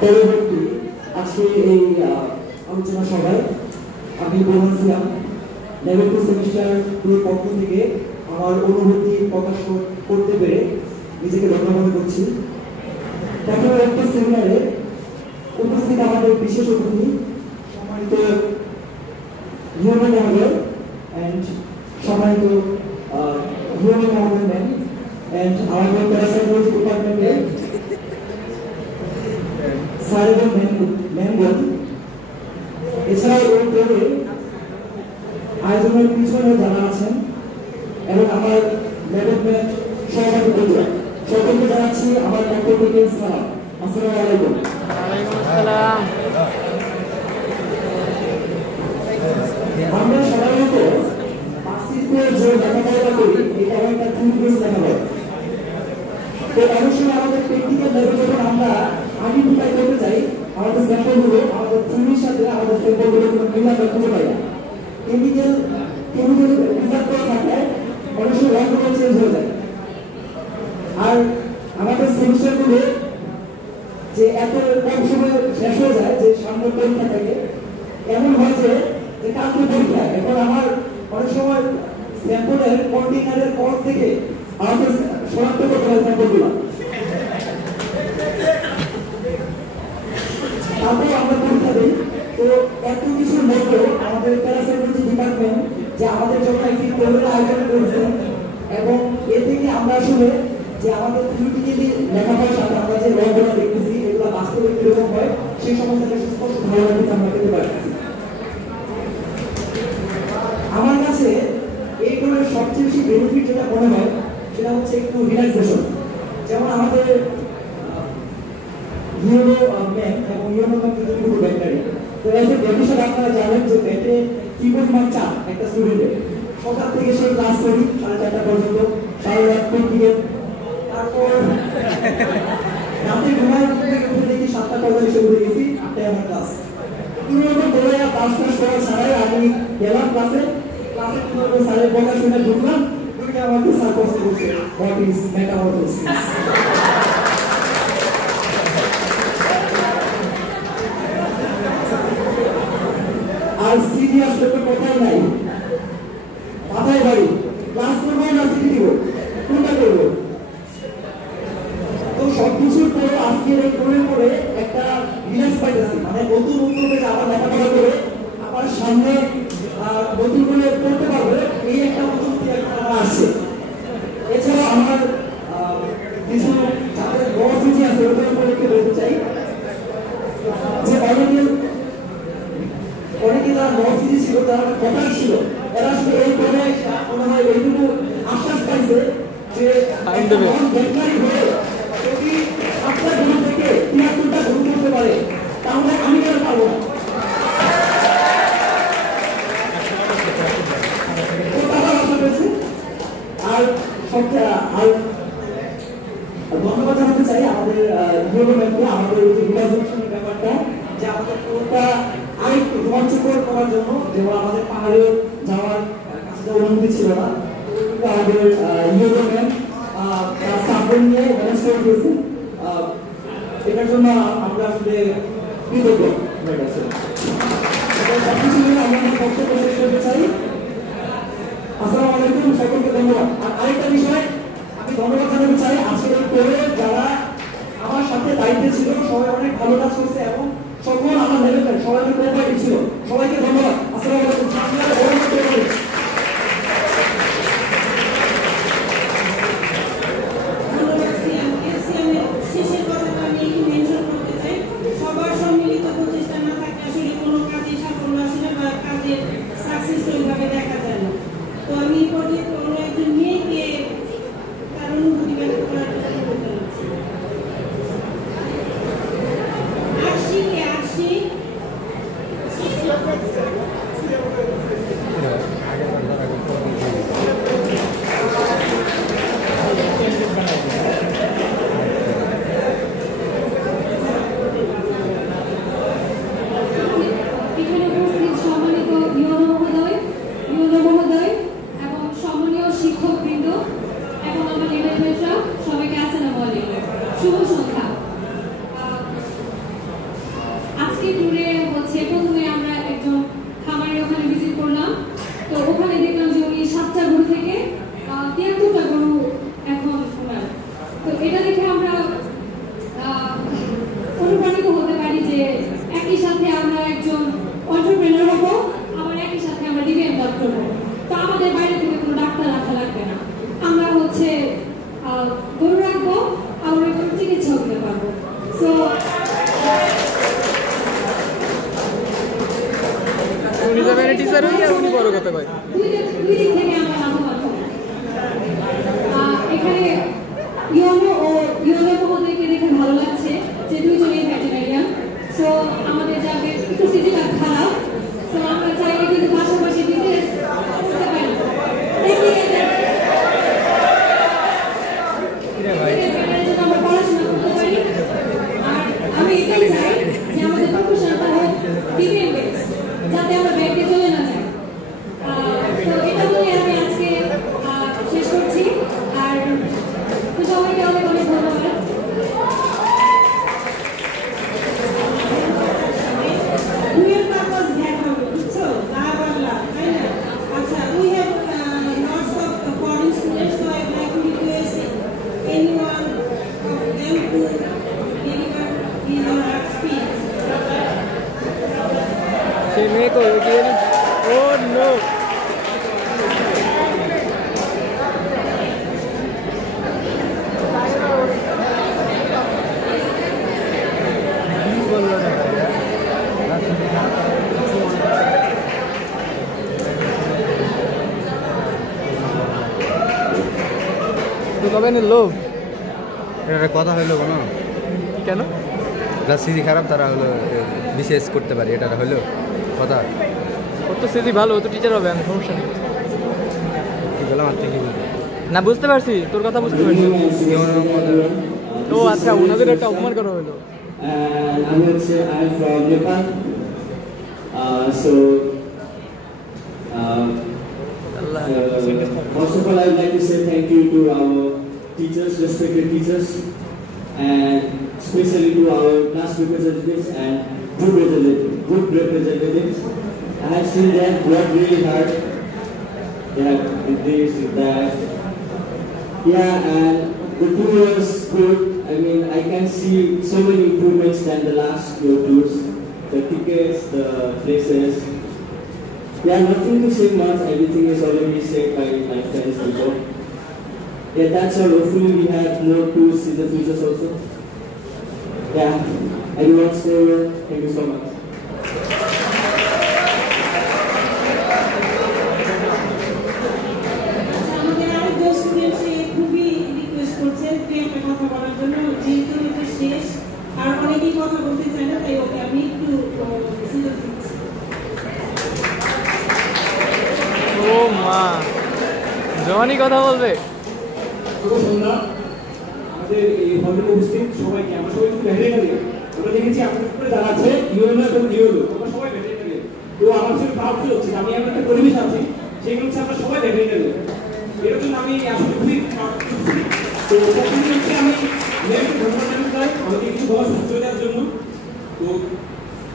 পরবর্তী আজকে এই আলোচনা সভায় আমি বলছিলাম লেভেল 2 সেমিস্টার পুরো পক্ষ থেকে আমার অনুভূতি প্রকাশ করতে পেরে নিজেকে ধন্য মনে করছি। তারপর একটা সেমিনারে উপস্থিত আমাদের বিশেষ অতিথি সম্মানিত হিউম্যান মহোদয় and সম্মানিত হিউম্যান মহোদয় ম্যাম and our parasite সাথী বন্ধুরা, সকলকে জানাচ্ছি আমার পক্ষ থেকে সালাম। আসসালামু আলাইকুম। আমরা সাধারণত পার্সিস্টে যে লেখাপড়া করি এটা একটা থিওরি লেখাপড়া। তো অবশ্যই আমাদের প্র্যাকটিক্যাল লেভেলে যখন আমরা আইডেন্টিফাই করতে চাই আমাদের স্যাম্পলগুলো আমাদের থিওরির সাথে আমাদের স্যাম্পলগুলো কোনো মিল আমরা খুঁজে পাই না। কেমিক্যাল রিসার্চ করা থাকলে অনেক সময় রঙগুলো চেঞ্জ হয়ে যায়। আর আমাদের সেমিস্টারগুলো যে এত কম সময় শেষ হয়ে যায় যে সামনে পরীক্ষা থাকে, এমন হয় যে কালকে পরীক্ষা। এখন আমার অনেক সময় স্যাম্পলের কন্টেইনারের পর থেকে আমাদের শনাক্ত করতে হয় স্যাম্পলগুলো। তারপরে আমরা পরীক্ষা দিই। তো এত কিছুর মধ্যেও আমাদের প্যারাসাইকোলজি ডিপার্টমেন্ট যে আমাদের জন্য একটি প্রোগ্রাম আয়োজন করেছে, এবং এ থেকে আমরা আসলে যে আমাদের থিওরিটিক্যালি লেখাপড়ার সাথে আমরা যে রঙগুলো দেখতেছি এগুলো বাস্তবে কিরকম হয় সেই সমস্ত একটা সুস্পষ্ট ধারণা কিন্তু আমরা পেতে পারছি। আমার কাছে এই ধরনের সবচেয়ে বেশি বেনিফিট যেটা মনে হয় সেটা হচ্ছে একটু রিল্যাক্সেশন। যেমন আমাদের ইউরো ম্যান এবং ইউরো ম্যান কিন্তু ব্যাটারি। তো এজ এ ব্যাটারি আপনারা জানেন যে ব্যাটে কি পরিমাণ চাপ একটা স্টুডেন্টের। সকাল থেকে সেই ক্লাস করি 4:30 পর্যন্ত, সারা রাত প্র্যাকটিক্যাল, তারপর রাতে ঘুমায় উঠে দেখি 7:45 উঠে গেছি, 8টায় আমার ক্লাস। কোনোরকম বলে পাস করা ছাড়াই আমি গেলাম ক্লাসে কোনোরকম স্যারের বকা শুনে ঢুকলাম, ঢুকে আমাকে স্যার প্রশ্ন করছে হোয়াট ইজ মেটামরফোসিস। আর সিরিয়াস লোকের কথাই নাই, মাথায় বাড়ি ক্লাস করবো না সিটি দিব, কোনটা করবো? তো সবকিছুর পরে আজকের এই কোর্সের পরে একটা রিল্যাক্স পাইতেছি, মানে নতুন উদ্যোগে আবার লেখাপড়া করে আবার সামনে নতুন করে পড়তে পারবে এই একটা অনুভূতি আমার আসছে। এছাড়া আমার কিছু যাদের বড় সিটি আছে ওদের উপরে একটু বলতে চাই যে অনেকে যারা বড় সিটি ছিল তারা কথাই ছিল, এরা আসলে এই পরে মনে হয় এইটুকু আশ্বাস পাইছে যে যদি 7টা গ্রুপ থেকে 73টা গ্রুপ করতে পারে তাহলে আমি কেন পারবো না? আর ধন্যবাদ জানাতে চাই আমাদের আমাদের এই যে রিল্যাক্সেশনের ব্যাপারটা, যে আমাদের পুরোটা আরেকটু রোমাঞ্চকর করার জন্য, যেমন আমাদের পাহাড়ে যাওয়ার কাছে অনুমতি ছিল না, আমাদের ইউরোম্যান তার সাপোর্ট নিয়ে ম্যানেজ করে দিয়েছে। এটার জন্য আমরা আসলে কৃতজ্ঞ। সবকিছু মিলে আমরা বক্তব্য শেষ করতে চাই। আসসালামু আলাইকুম, সকলকে ধন্যবাদ। আর আরেকটা বিষয় আমি ধন্যবাদ জানাতে চাই, আজকের এই কোর্সে যারা আমার সাথে দায়িত্বে ছিল সবাই অনেক ভালো কাজ করছে এবং সকল আমার লেভেলের সবাইকে কোঅপারেটিভ ছিল, সবাইকে ধন্যবাদ। আসসালামু আলাইকুম। শেষের কথাটা আমি একটু মেনশন করতে চাই, সবার সম্মিলিত প্রচেষ্টা না থাকলে আসলে কোনো কাজে সাফল্য আসে না বা কাজের সাকসেস ওইভাবে দেখা যায় না। তো আমি এই পর্যায়ে কোনো একজন মেয়েকে তার অনুভূতি ব্যক্ত করার চেষ্টা করতে চাচ্ছি। আশি আমাদেরকে দেখে ভালো লাগছে যে দুইজনেই ভেটেরিনারিয়ান। সো আমাদের যাদের একটু ফিজিক্যাল খারাপ, সো আমরা চাইলে কিন্তু পাশাপাশি বিজনেস করতে পারি। আমরা পড়াশোনা করতে পারি। আর আমি এটাই চাই যে আমাদের প্রফেশনটা হোক ডিগ্রি বেস, যাতে আমরা ব্যাংকে চলে না যাই। তো এটা বলে আমি আজকে শেষ করছি। আর সবাইকে অনেক অনেক ধন্যবাদ। লোভ এটা কথা হইলো কোনো কেন? যার সিজি খারাপ তারা হলো বিশেষ করতে পারে, এটা হইলো কথা। ওর তো সিজি ভালো, ও তো টিচার হবে, আমি সমস্যা নেই। কি বললাম আপনি কি বলবেন? না বুঝতে পারছি, তোর কথা বুঝতে পারছি। ও আচ্ছা, ওনাদের একটা অপমান করা হলো। আমি হচ্ছে I from Nepal. So first of all, I would like to say thank you to our teachers, respected teachers, and especially to our class representatives and group representatives. I have seen them work really hard. They have this, that. Yeah, and the tour was good. I mean, I can see so many improvements than the last tours. The tickets, the places. Yeah, nothing to say much. Everything is already said by my friends before. Yeah, that's all. Hopefully we have more tours in the future also. Yeah, everyone stay well. Thank you so much. আমাদের আরেকজন student খুবই request করছেন একটা কথা বলার জন্য, যেহেতু এটা শেষ আর অনেকেই কথা বলতে চায় না, তাই ওকে আমি একটু সুযোগ দিচ্ছি। ও মা, জওয়ানি কথা বলবে। আমাদের এই হলে উপস্থিত সবাইকে আমরা সবাই কিন্তু ভেটেরিনারিয়ান। আমরা দেখেছি আপনাদের উপরে যারা আছে ইউএনও এবং ইউএলও, আমরা সবাই ভেটেরিনারিয়ান। তো আমার সাথে প্রাউড ফিল হচ্ছে আমি এমন একটা পরিবেশ আছি সেগুলো হচ্ছে আমরা সবাই ভেটেরিনারিয়ান। এর জন্য আমি আসলে খুবই প্রাউড ফিল। তো প্রথমে হচ্ছে আমি ম্যামকে ধন্যবাদ জানাতে চাই আমাকে কিছু বলার সুযোগ দেওয়ার জন্য। তো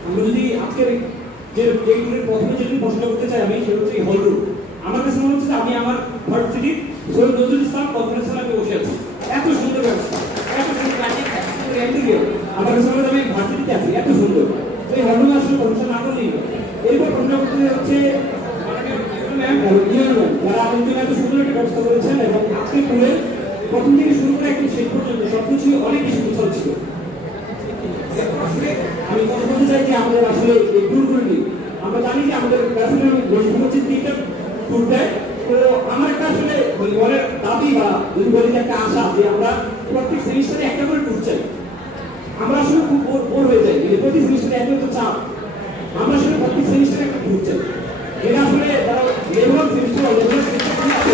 আমরা যদি আজকের যে টুরের প্রথমে যদি প্রশ্ন করতে চাই আমি, সেটা হচ্ছে হল রুম। আমার কাছে মনে হচ্ছে আমি আমার ভার্সিটির সৈয়দ নজরুল ইসলাম কনফারেন্স হলে বসে আছি। এত সুন্দর ব্যবস্থা, এত সুন্দর আমার কাছে মনে হয় আমি ভার্সিটিতে আছি, এত সুন্দর। তো এই হলরুমে আসলে প্রশংসা না করলেই এরপর প্রশ্ন করতে হচ্ছে যারা আমাদের জন্য এত সুন্দর একটা ব্যবস্থা করেছেন এবং আজকে টুরে প্রথম থেকে শুরু করে একদম শেষ পর্যন্ত সবকিছু অনেক বেশি গোছাল ছিল। আমি কথা বলতে চাই যে আমাদের আসলে এই ট্যুরগুলি আমরা জানি যে আমাদের হচ্ছে 3টা ট্যুর দেয়। তো আমার একটা আসলে মনের দাবি বা যদি বলি একটা আশা যে আমরা প্রত্যেক সেমিস্টারে একটা করে ট্যুর চাই। আমরা আসলে খুব বোর হয়ে যাই যে প্রতি সেমিস্টারে একটা তো চাপ। আমরা আসলে প্রত্যেক সেমিস্টারে একটা ট্যুর চাই। এরা আসলে যারা লেভেল সেমিস্টার আছে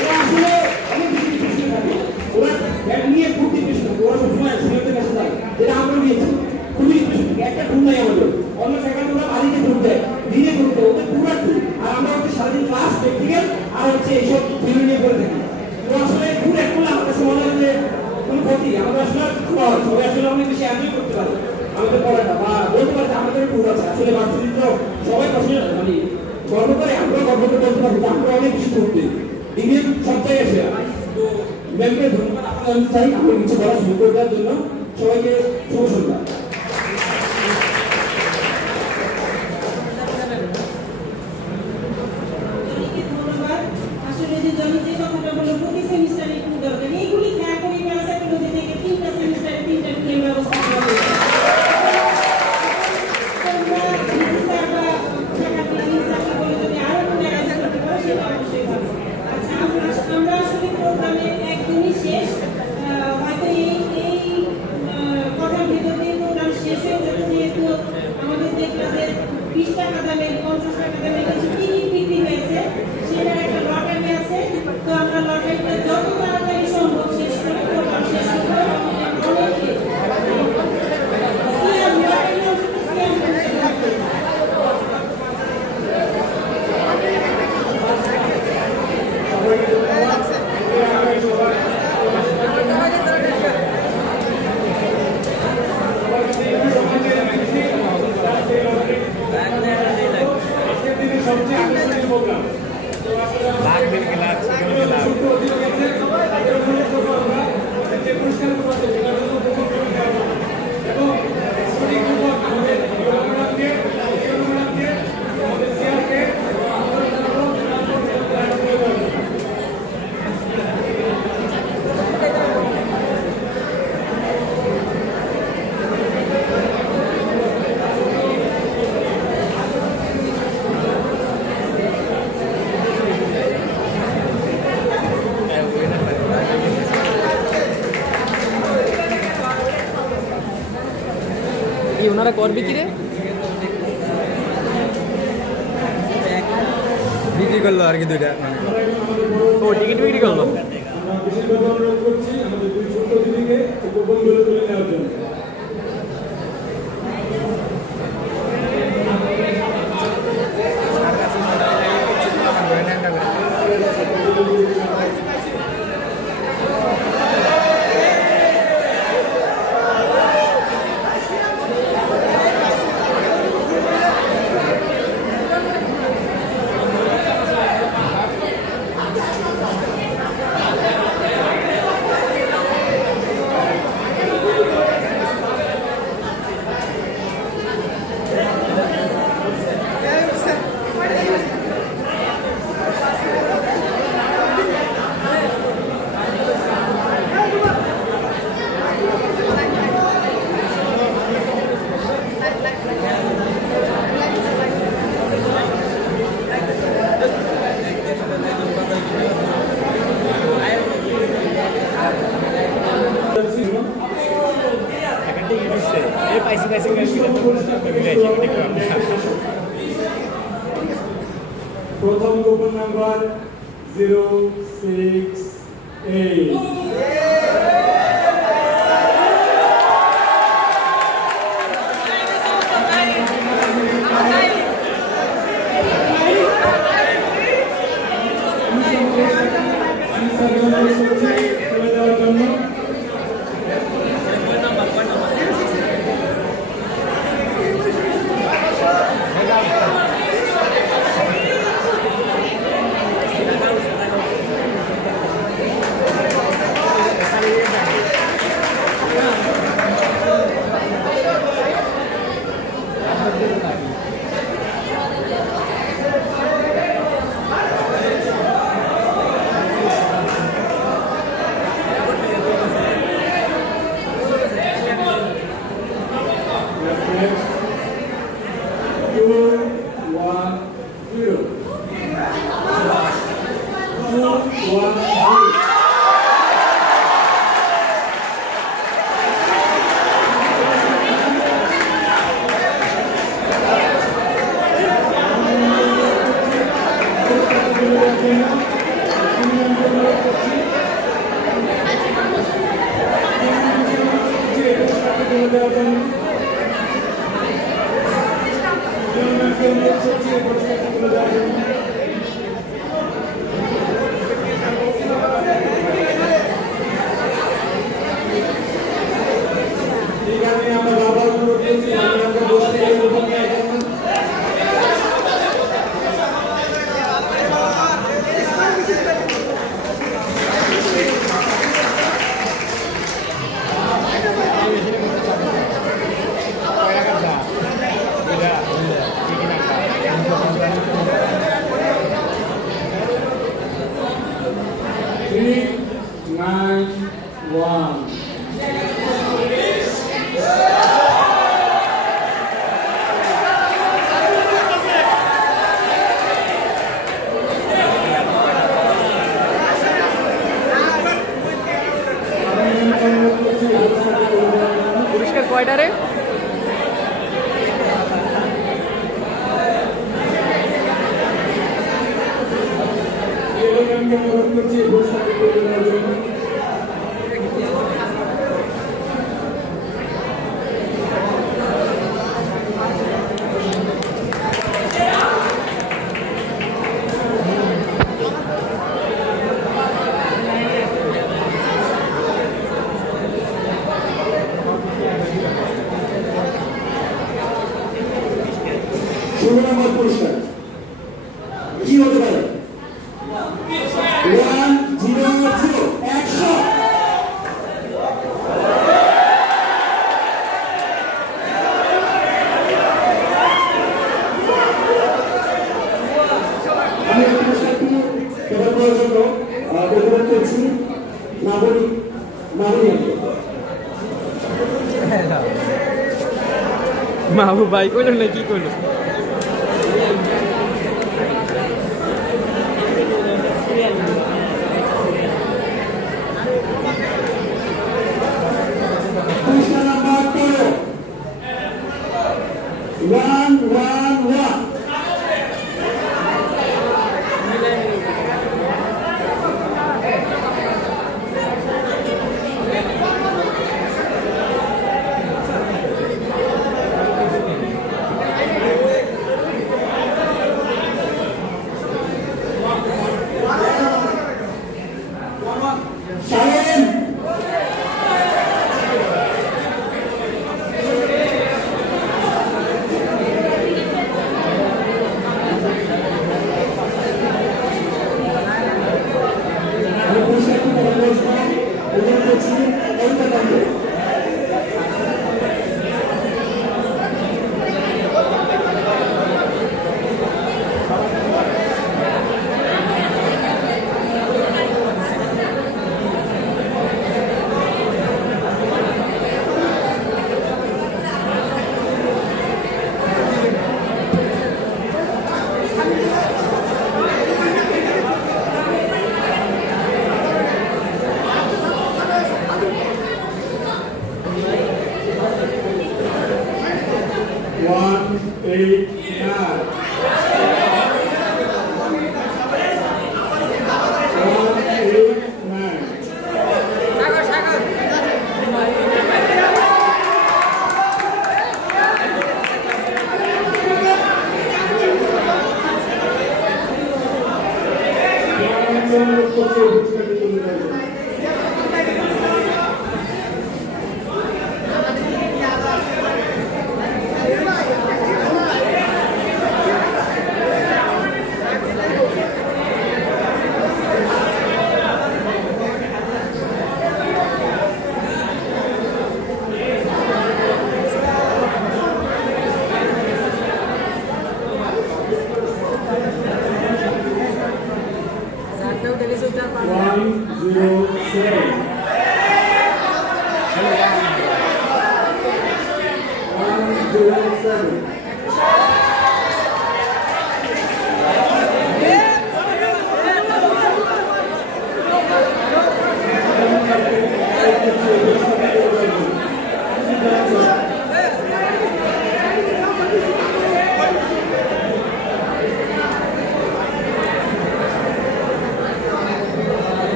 ওরা আসলে অনেক বেশি ডিপ্রেশনে থাকে, ওরা ব্যাগ নিয়ে খুব ডিপ্রেশন থাকে, ওরা সবসময় সিনিয়রদের কাছে যায়, যেটা আমরা নিয়েছি খুবই ডিপ্রেশন থাকে। একটা ট্যুর নাই আমাদের, অন্য জায়গায় ওরা বাড়িতে ট্যুর দেয়, দিনে ট্যুর দেয়, ওদের পুরো ট্যুর। আর আমরা হচ্ছে সারাদিন ক্লাস প্র্যাকটিক্যাল আর হচ্ছে এইসব থিওরি নিয়ে করে থাকি। তো আসলে ট্যুর এখন আমার কাছে মনে হয় যে কোনো ক্ষতি, আমরা আসলে সবাই আসলে অনেক বেশি এনজয় করতে পারি আমাদের পড়াটা, বা বলতে পারি আমাদের ট্যুর আছে। আসলে ভার্সিটি তো সবাই পছন্দ মানে গর্ব করে, আমরা গর্ব করে বলতে পারবো যে আমরা অনেক কিছু করতে দিনের সব জায়গায় এসে। তো ম্যামকে ধন্যবাদ আপনার জানতে চাই আমাকে কিছু বলার সুযোগ করে দেওয়ার জন্য। সবাইকে শুভ সন্ধ্যা। ধন্যবাদ। আসলে যে আমি যে কথাটা বলবো প্রতি সেমিস্টারে একটু দরকার, এইগুলি খেয়াল করে প্যারাসাইকোলজি থেকে 3টা সেমিস্টারে 3টা ট্যুরের ব্যবস্থা করা হয়েছে। আমরা আসলে প্রোগ্রামের একদমই শেষ, হয়তো এই ওনারা করবে কি রে? বিক্রি করলো আর কি দুইটা ও টিকিট বিক্রি করলো। প্রথম কুপন নাম্বার 068 পুরস্কার কয়টা রে? পুরস্কার কি হতে পারে? 100 আমি এই পুরস্কারটি প্রদান করার জন্য অনুরোধ করছি নাগরিক মাহবুব ভাই কইল না কি কইল? পুরস্কার নাম্বার 13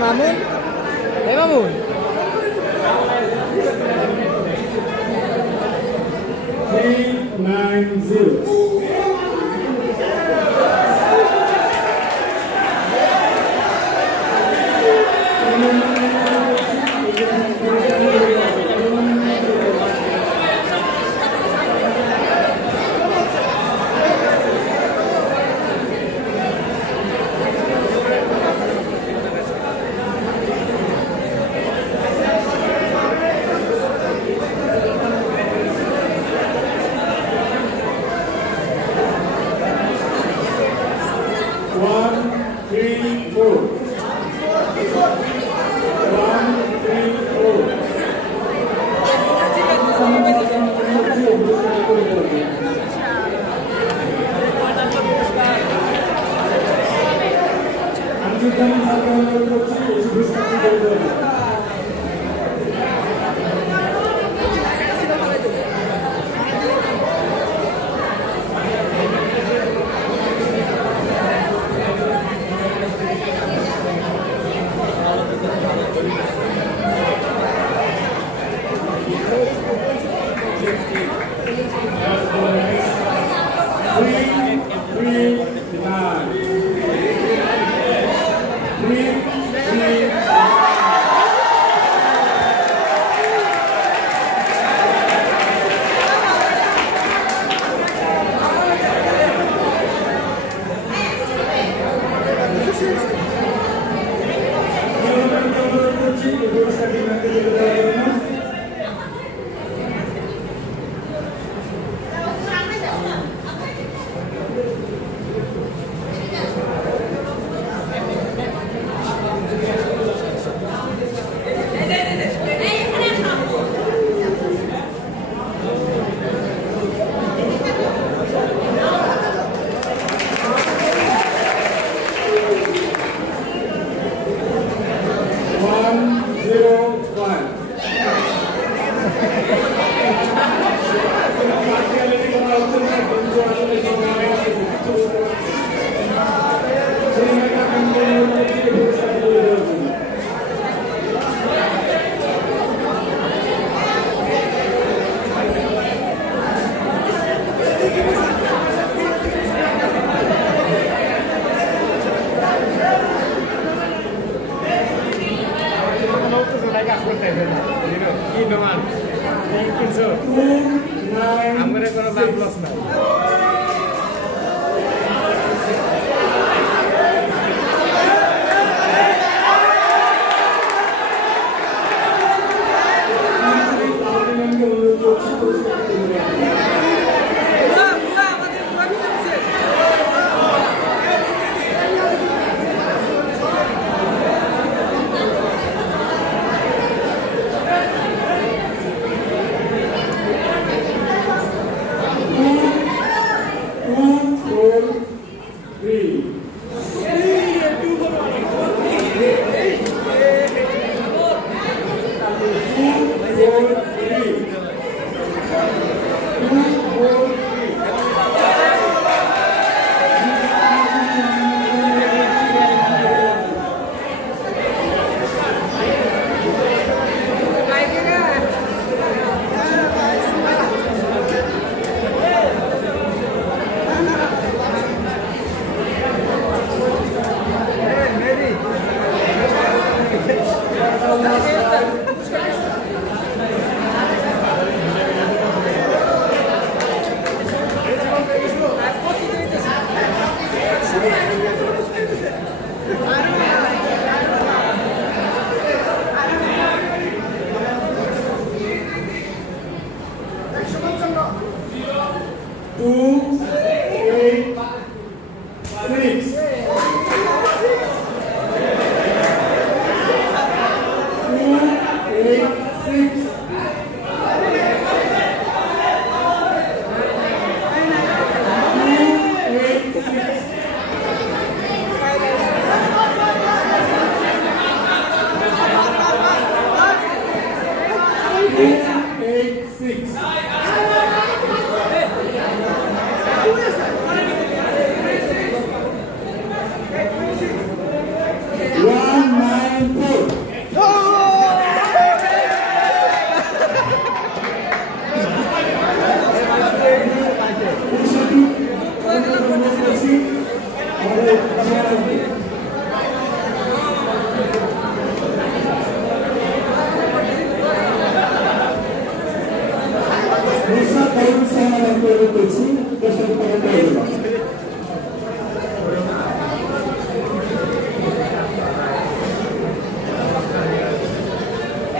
মামুন, এ মামুন। 390.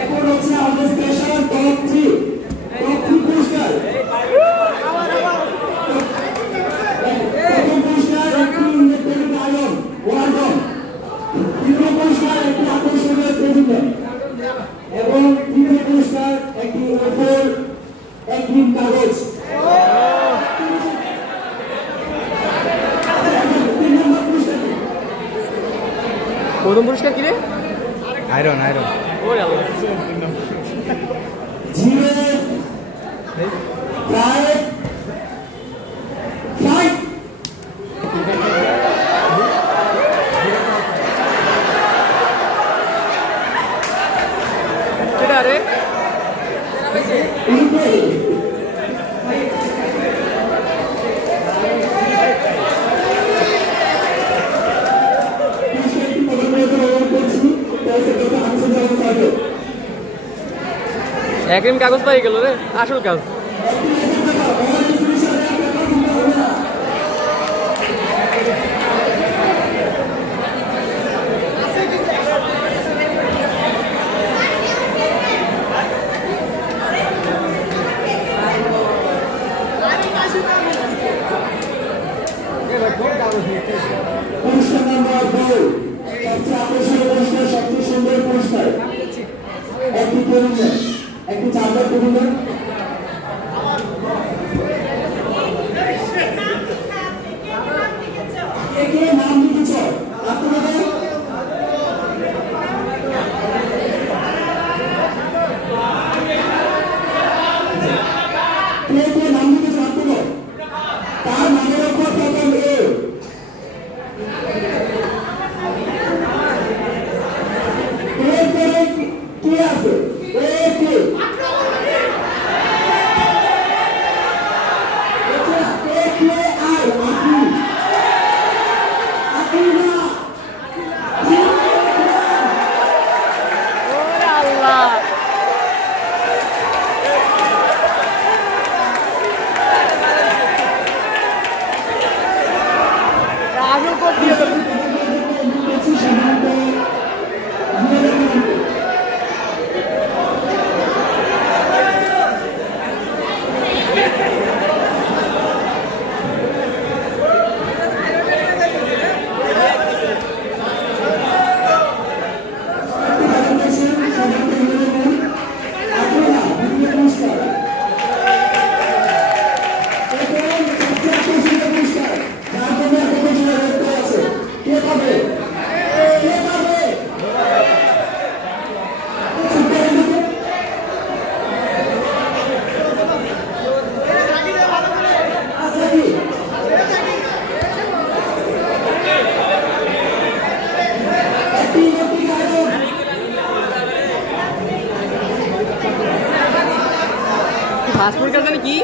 এখন হচ্ছে আমাদের স্পেশাল টপ 3 পুরস্কার। প্রথম পুরস্কার একটি ইলেকট্রনিক আয়রন ওয়ার্ডন, দ্বিতীয় পুরস্কার একটি আকর্ষণীয় প্রতিমা এবং তৃতীয় পুরস্কার একটি A4 অ্যাগ্রিন কাগজ। প্রথম পুরস্কার কি রে? Iron iron. ওরে আল্লাহ। 0-5 কেডা রে? একদিন কাগজ পাই গেল রে, আসল কাজ। পুরস্কার নাম্বার 2, সবচেয়ে আকর্ষণীয় পুরস্কার, সবচেয়ে সুন্দর পুরস্কার, একটি তরুণ, একটি চার্জার তরুণ। কে নাম লিখেছ আপনাদের? কে নাম লিখেছ আপনাদের? তার নামের উপর প্রথম এ। কে আছে? কে পাসপোর্ট কার্ড জানি কি?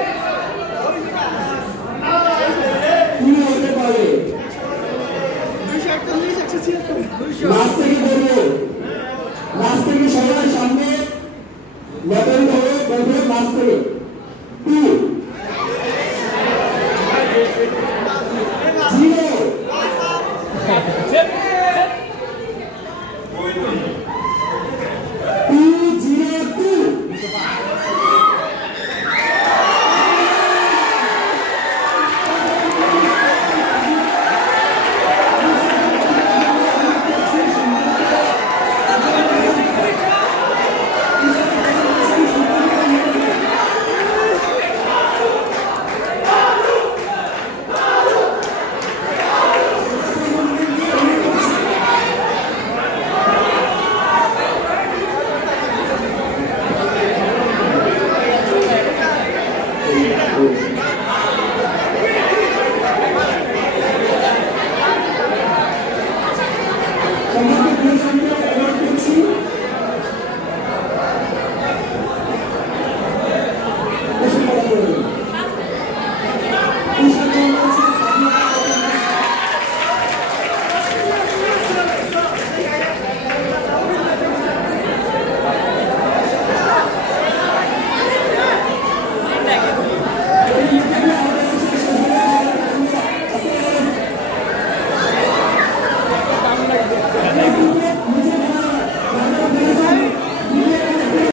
লাস্টে